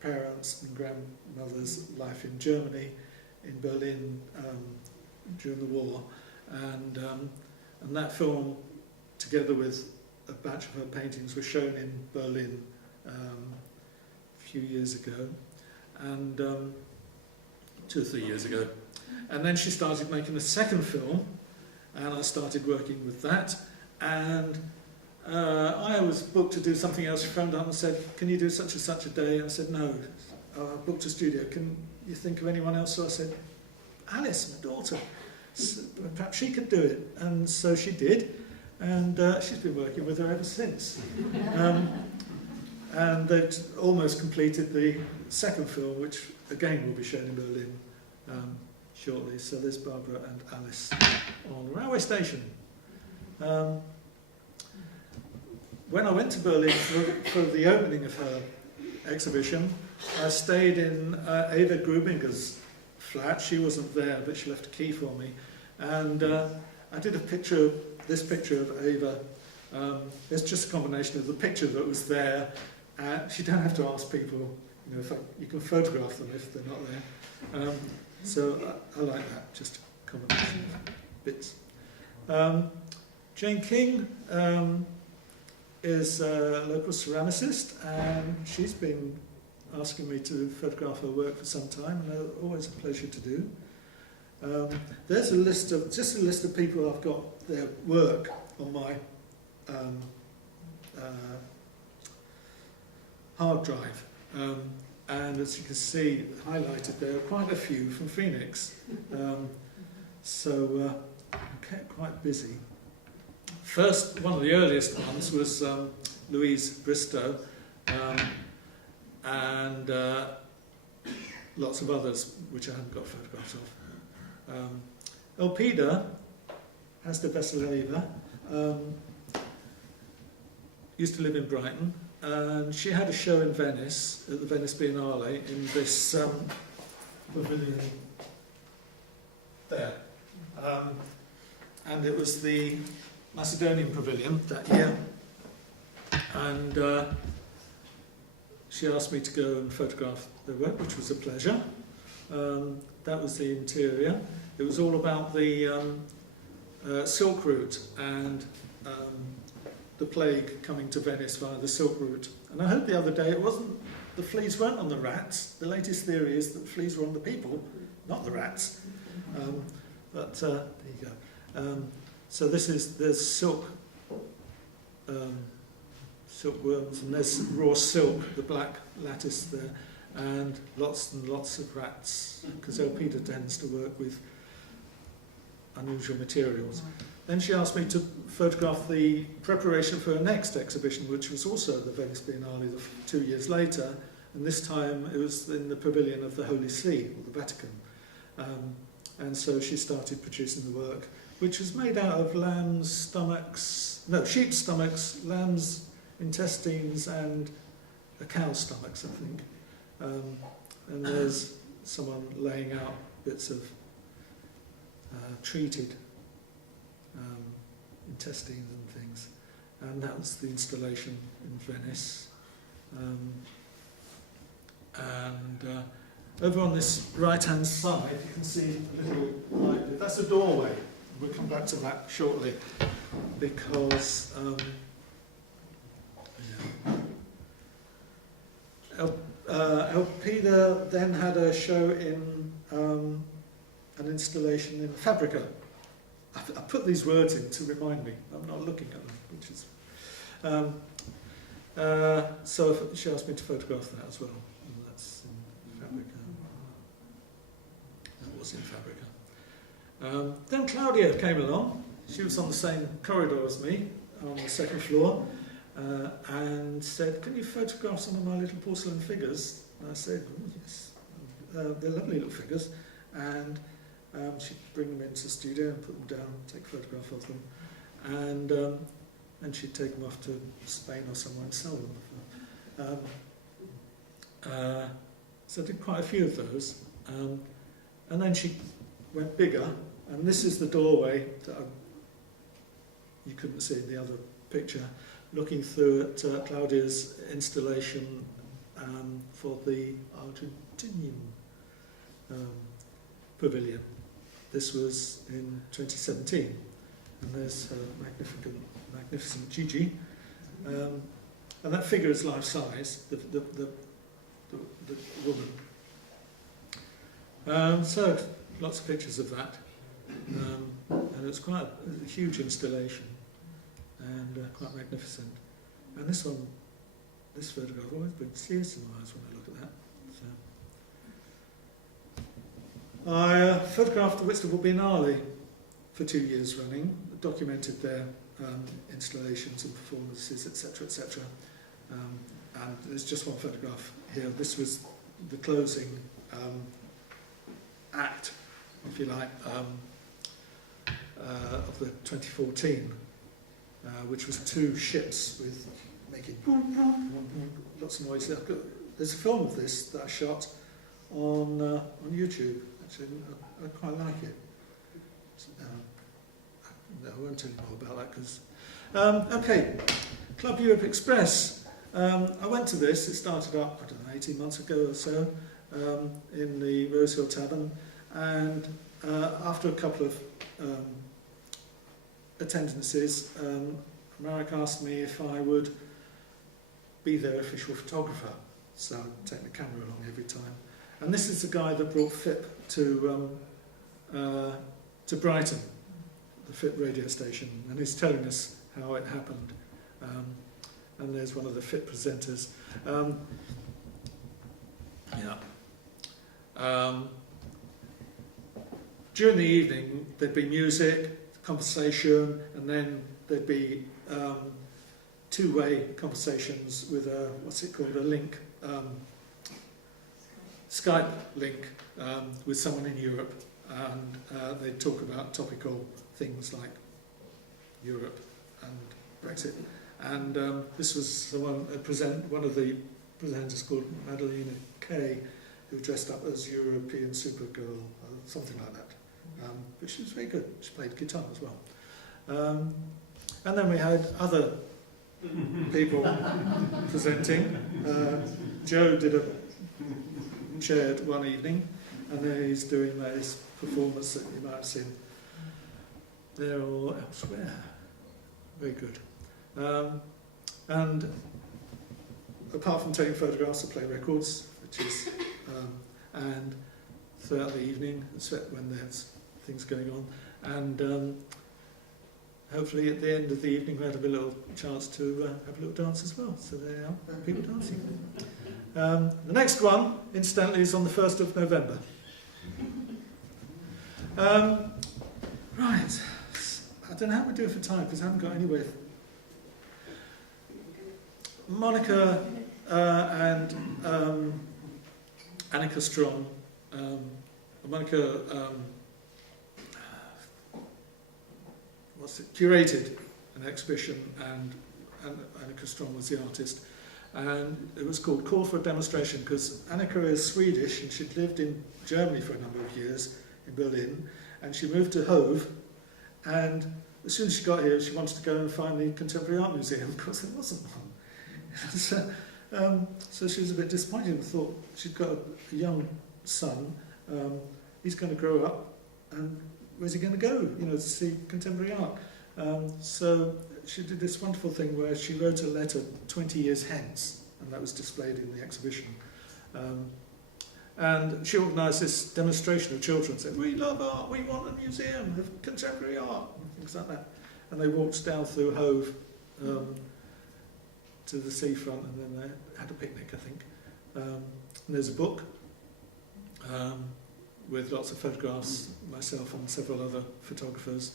parents' and grandmother's life in Germany, in Berlin during the war, and that film, together with a batch of her paintings, was shown in Berlin a few years ago, and 2 or 3 years ago. And then she started making a second film, and I started working with that, and I was booked to do something else. She phoned up and said, "Can you do such and such a day?" And I said, "No, I booked a studio. Can you think of anyone else?" So I said, "Alice, my daughter, perhaps she could do it." And so she did, and she's been working with her ever since. And they'd almost completed the second film, which again will be shown in Berlin shortly. So there's Barbara and Alice on the railway station. When I went to Berlin for the opening of her exhibition, I stayed in Eva Grubinger's flat. She wasn't there, but she left a key for me. And I did this picture of Eva. It's just a combination of the picture that was there. You don't have to ask people, you can photograph them if they're not there. So I like that, just a combination of bits. Jane King is a local ceramicist, and she's been asking me to photograph her work for some time, and always a pleasure to do. There's a list of people I've got their work on my hard drive, and as you can see highlighted there are quite a few from Phoenix, so I'm kept quite busy. First, one of the earliest ones was Louise Bristow, and lots of others which I haven't got photographs of. Elpida Hasta Veseleva used to live in Brighton, and she had a show in Venice, at the Venice Biennale, in this pavilion there. And it was the Macedonian Pavilion that year, and she asked me to go and photograph their work, which was a pleasure. that was the interior. It was all about the Silk Route and the plague coming to Venice via the Silk Route. And I heard the other day the fleas weren't on the rats. The latest theory is that the fleas were on the people, not the rats. But there you go. So there's silkworms, and there's raw silk, the black lattice there, and lots of rats, because Elpida tends to work with unusual materials. Then she asked me to photograph the preparation for her next exhibition, which was also the Venice Biennale 2 years later, and this time it was in the pavilion of the Holy See, or the Vatican. And so she started producing the work, which was made out of sheep's stomachs, lamb's intestines, and a cow's stomachs, I think. And there's someone laying out bits of treated intestines and things. And that was the installation in Venice. Over on this right-hand side, you can see a little light. That's a doorway. We'll come back to that shortly, because Elpida then had a show in an installation in Fabrica. I put these words in to remind me. I'm not looking at them, which is. So she asked me to photograph that as well. And that's in Fabrica. That was in Fabrica. Then Claudia came along. She was on the same corridor as me, on the second floor, and said, "Can you photograph some of my little porcelain figures?" And I said, "Oh, yes. They're lovely little figures." And she'd bring them into the studio and put them down, take a photograph of them, and she'd take them off to Spain or somewhere and sell them. So I did quite a few of those. And then she went bigger, and this is the doorway that you couldn't see in the other picture, looking through at Claudia's installation for the Argentinian pavilion. This was in 2017, and there's magnificent Gigi, and that figure is life-size, the woman. So lots of pictures of that, and it's quite a huge installation, and quite magnificent. And this photograph, I've always been tears in my eyes when I look at that. I photographed the Whitstable Biennale for 2 years running, documented their installations and performances, etc., etc. And there's just one photograph here. This was the closing act, if you like, of the 2014, which was 2 ships with making lots of noise. There's a film of this that I shot on YouTube. Actually, I quite like it. I won't tell you more about that because. Okay, Club Europe Express. I went to this. It started up, 18 months ago or so, in the Rosehill Tavern, and after a couple of attendances, Marek asked me if I would be their official photographer. So I'd take the camera along every time. And this is the guy that brought FIP to Brighton, the FIP radio station, and he's telling us how it happened. And there's one of the FIP presenters. During the evening, there'd be music, conversation, and then there'd be two-way conversations with a, what's it called, a link, Skype link with someone in Europe, and they'd talk about topical things like Europe and Brexit. And this was someone, one of the presenters called Madalena Kay, who dressed up as European Supergirl, something like that. But she was very good. She played guitar as well. And then we had other people presenting. Joe chaired one evening, and then he's doing this performance that you might have seen there or elsewhere. Very good. And apart from taking photographs, I play records, which is, and throughout the evening, when there's things going on, and hopefully at the end of the evening we had a little chance to have a little dance as well. So there are people dancing. The next one, incidentally, is on the 1st of November. Right. I don't know how we do it for time because I haven't got anywhere. Monica and Annika Strong. Monica curated an exhibition, and Annika Strong was the artist. And it was called Call for a Demonstration because Annika is Swedish and she'd lived in Germany for a number of years, in Berlin, and she moved to Hove, and as soon as she got here she wanted to go and find the Contemporary Art Museum because there wasn't one. So she was a bit disappointed and thought she'd got a young son, he's going to grow up, and where's he going to go, to see contemporary art? So she did this wonderful thing where she wrote a letter 20 years hence, and that was displayed in the exhibition. And she organised this demonstration of children, saying, "We love art, we want a museum of contemporary art," and things like that. And they walked down through Hove to the seafront, and then they had a picnic, I think. And there's a book with lots of photographs, myself and several other photographers.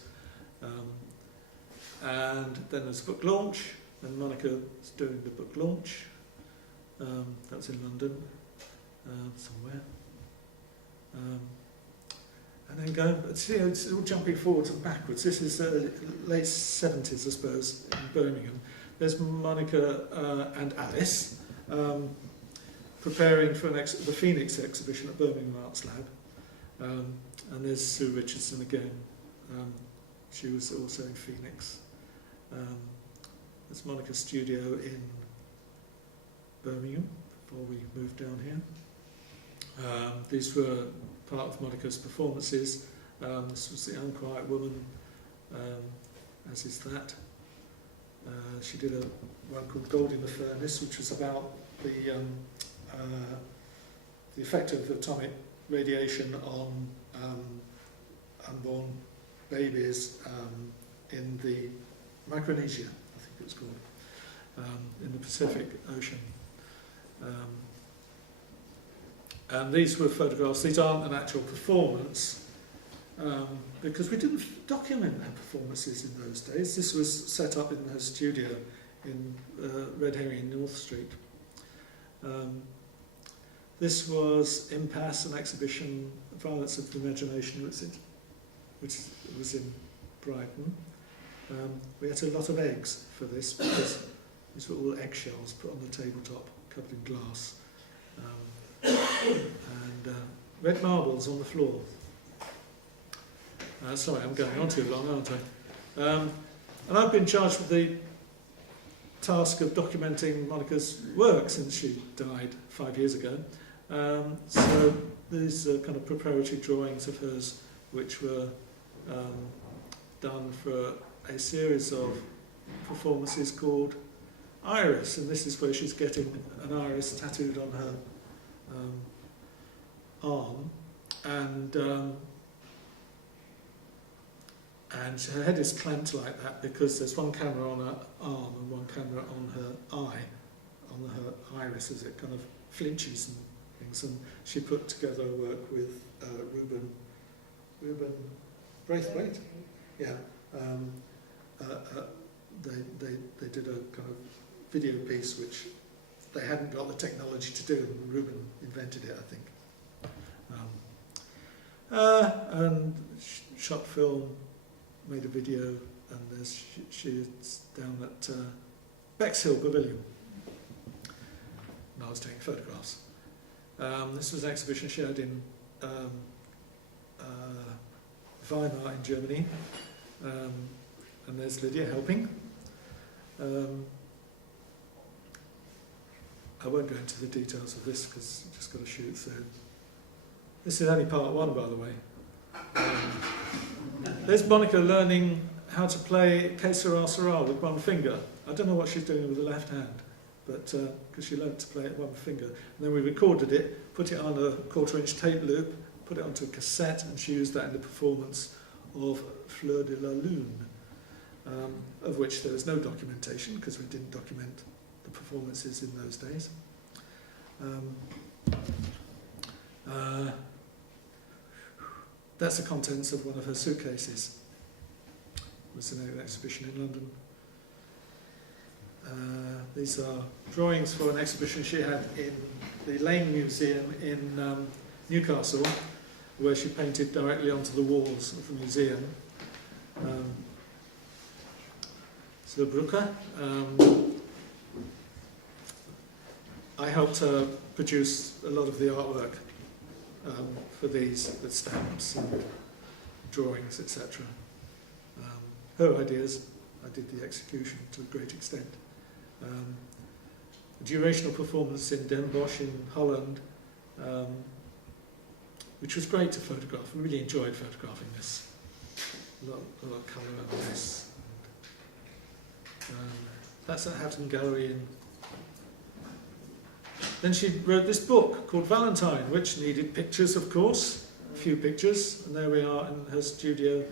And then there's a book launch, and Monica's doing the book launch. That's in London, somewhere. And then going, it's all jumping forwards and backwards. This is late 70s, I suppose, in Birmingham. There's Monica and Alice preparing for the Phoenix exhibition at Birmingham Arts Lab. And there's Sue Richardson again. She was also in Phoenix. There's Monica's studio in Birmingham before we moved down here. These were part of Monica's performances. This was The Unquiet Woman, as is that. She did one called Gold in the Furnace, which was about the effect of atomic radiation on unborn babies in the Micronesia, I think it was called, in the Pacific Ocean. And these were photographs. These aren't an actual performance because we didn't document her performances in those days. This was set up in her studio in Red Herring, North Street. This was Impasse, an exhibition, Violence of the Imagination, which was in Brighton. We ate a lot of eggs for this because these were all eggshells put on the tabletop, covered in glass. And red marbles on the floor. Sorry, I'm going on too long, aren't I? And I've been charged with the task of documenting Monica's work since she died 5 years ago. So these are kind of preparatory drawings of hers which were done for a series of performances called Iris, and this is where she's getting an iris tattooed on her arm, and her head is clamped like that because there's one camera on her arm and one camera on her eye, on her iris as it kind of flinches and things. And she put together a work with Ruben Braithwaite. Yeah, they did a kind of video piece which they hadn't got the technology to do, and Ruben invented it, I think. And shot film, made a video, and there's she's down at Bexhill Pavilion. And I was taking photographs. This was an exhibition she had in Weimar in Germany, and there's Lydia helping. I won't go into the details of this because I've just got to shoot through. This is only part one, by the way. There's Monica learning how to play Que Sera Sera with one finger. I don't know what she's doing with the left hand, but because she learned to play it with one finger. And then we recorded it, put it on a 1/4-inch tape loop, put it onto a cassette, and she used that in the performance of Fleur de la Lune, of which there was no documentation because we didn't document the performances in those days. That's the contents of one of her suitcases. It was in an exhibition in London. These are drawings for an exhibition she had in the Lane Museum in Newcastle, where she painted directly onto the walls of the museum. So Brooker, I helped her produce a lot of the artwork for these, with stamps and drawings, etc. Her ideas, I did the execution to a great extent. A durational performance in Den Bosch in Holland, which was great to photograph. I really enjoyed photographing this. A lot of colour and this. That's at Hatton Gallery in... Then she wrote this book called Valentine, which needed pictures, of course, a few pictures, and there we are in her studio.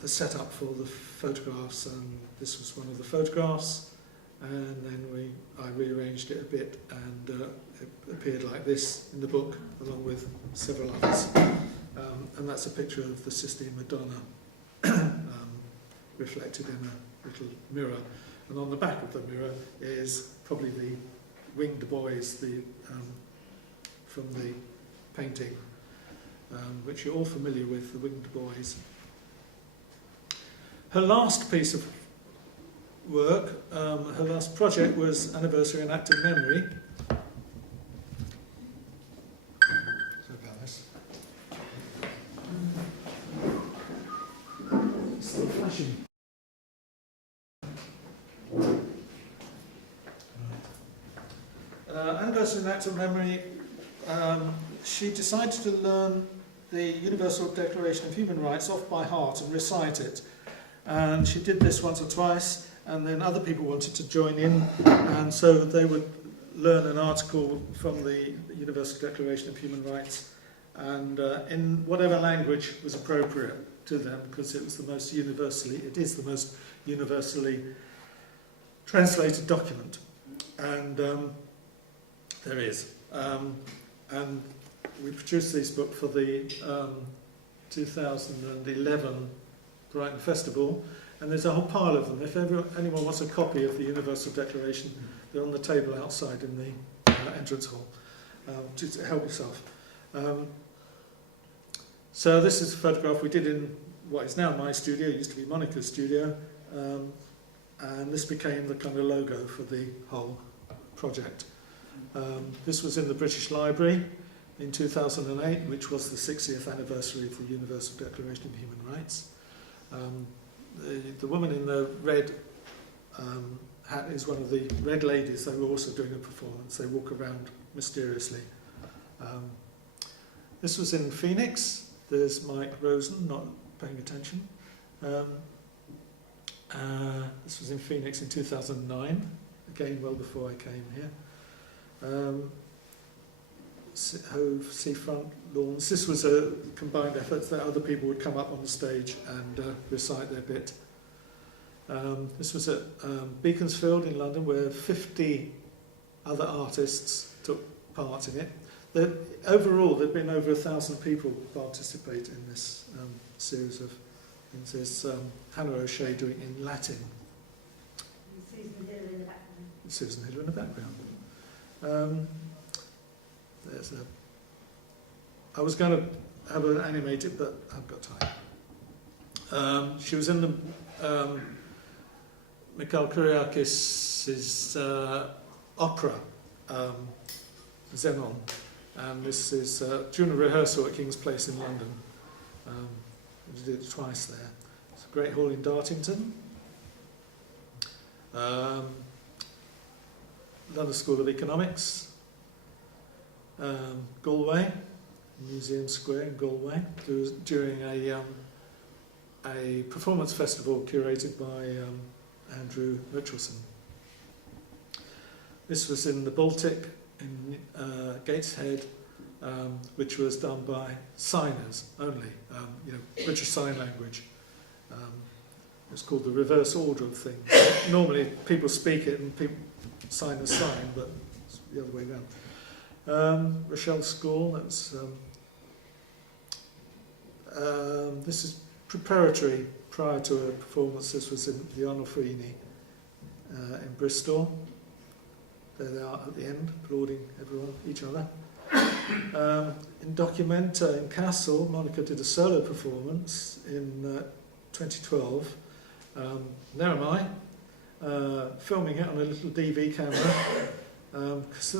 The setup for the photographs, and this was one of the photographs, and then I rearranged it a bit, and it appeared like this in the book, along with several others. And that's a picture of the Sistine Madonna reflected in a little mirror. And on the back of the mirror is probably the winged boys from the painting, which you're all familiar with, the winged boys. Her last piece of work, her last project was Anniversary and Active Memory. Sorry about this. It's still flashing. Anniversary and Active Memory, she decided to learn the Universal Declaration of Human Rights off by heart and recite it. And she did this once or twice, and then other people wanted to join in, and so they would learn an article from the Universal Declaration of Human Rights, and in whatever language was appropriate to them, because it is the most universally translated document. And there is. And we produced these books for the 2011 Brighton Festival, and there's a whole pile of them. If anyone wants a copy of the Universal Declaration, they're on the table outside in the entrance hall. Just help yourself. So this is a photograph we did in what is now my studio, it used to be Monica's studio, and this became the kind of logo for the whole project. This was in the British Library in 2008, which was the 60th anniversary of the Universal Declaration of Human Rights. The woman in the red hat is one of the red ladies. They were also doing a performance. They walk around mysteriously. This was in Phoenix. There's Mike Rosen, not paying attention. This was in Phoenix in 2009, again well before I came here. Hove, Seafront, Lawns. This was a combined effort that other people would come up on the stage and recite their bit. This was at Beaconsfield in London, where 50 other artists took part in it. Overall, there have been over 1,000 people participate in this series of things. There's Hannah O'Shea doing it in Latin. Susan Hill in the background. Susan Hill in the background. I was going to have an animated, but I've got time. She was in the Mikhail Kyriakis' opera, Zenon, and this is during a rehearsal at King's Place in London. We did it twice there. It's a great hall in Dartington. London School of Economics. Galway, Museum Square in Galway, during a performance festival curated by Andrew Mitchelson. This was in the Baltic, in Gateshead, which was done by signers only, British Sign Language. It's called the reverse order of things. Normally people speak it and signers sign, but it's the other way around. Rochelle School, that's this is preparatory prior to a performance. This was in the Onofrini in Bristol. There they are at the end, applauding everyone, each other. In Documenta in Castle, Monica did a solo performance in 2012. There am I, filming it on a little DV camera, because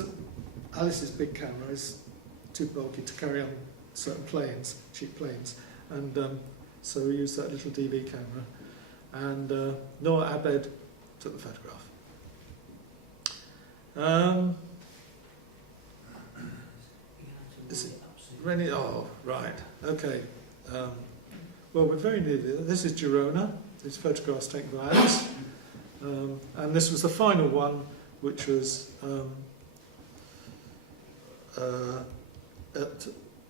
Alice's big camera is too bulky to carry on certain planes, cheap planes, and so we used that little DV camera, and Noah Abed took the photograph. Is it Rennie? Oh, right, okay. Well, we're very near there. This is Girona. These photographs taken by Alice. And this was the final one, which was at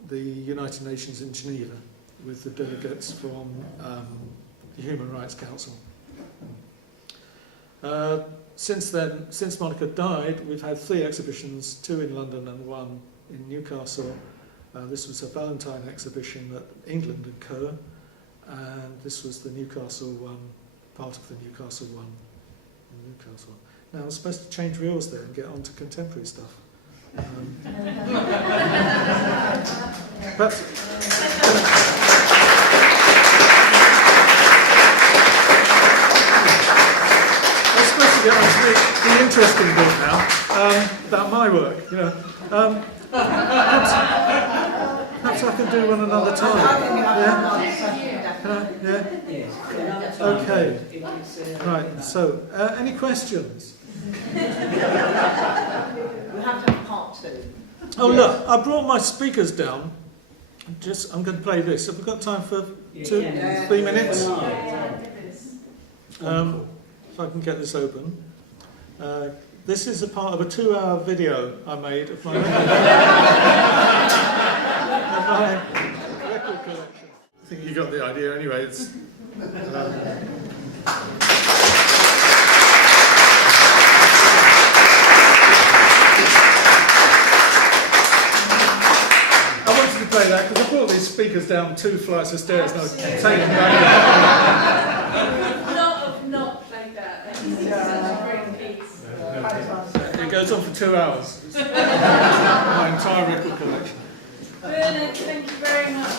the United Nations in Geneva with the delegates from the Human Rights Council. Since then, since Monica died, we've had 3 exhibitions, 2 in London and 1 in Newcastle. This was a Valentine exhibition at England & Co. And this was the Newcastle one, part of the Newcastle one in Newcastle. Now I'm supposed to change reels there and get on to contemporary stuff. But I'm supposed to get on to the interesting bit now, about my work, you know. Perhaps I can do one another time. Yes. Okay. Right. So, any questions? We have to have part 2. Oh look, I brought my speakers down. I'm going to play this. Have we got time for 3 minutes? If I can get this open. This is a part of a 2-hour video I made of my record collection. I think you got the idea anyway. It's, I wanted to play that because I brought these speakers down 2 flights of stairs and I was taking them back. Not played that. It's such a great piece. It goes on for 2 hours. My entire record collection. Bernard, thank you very much.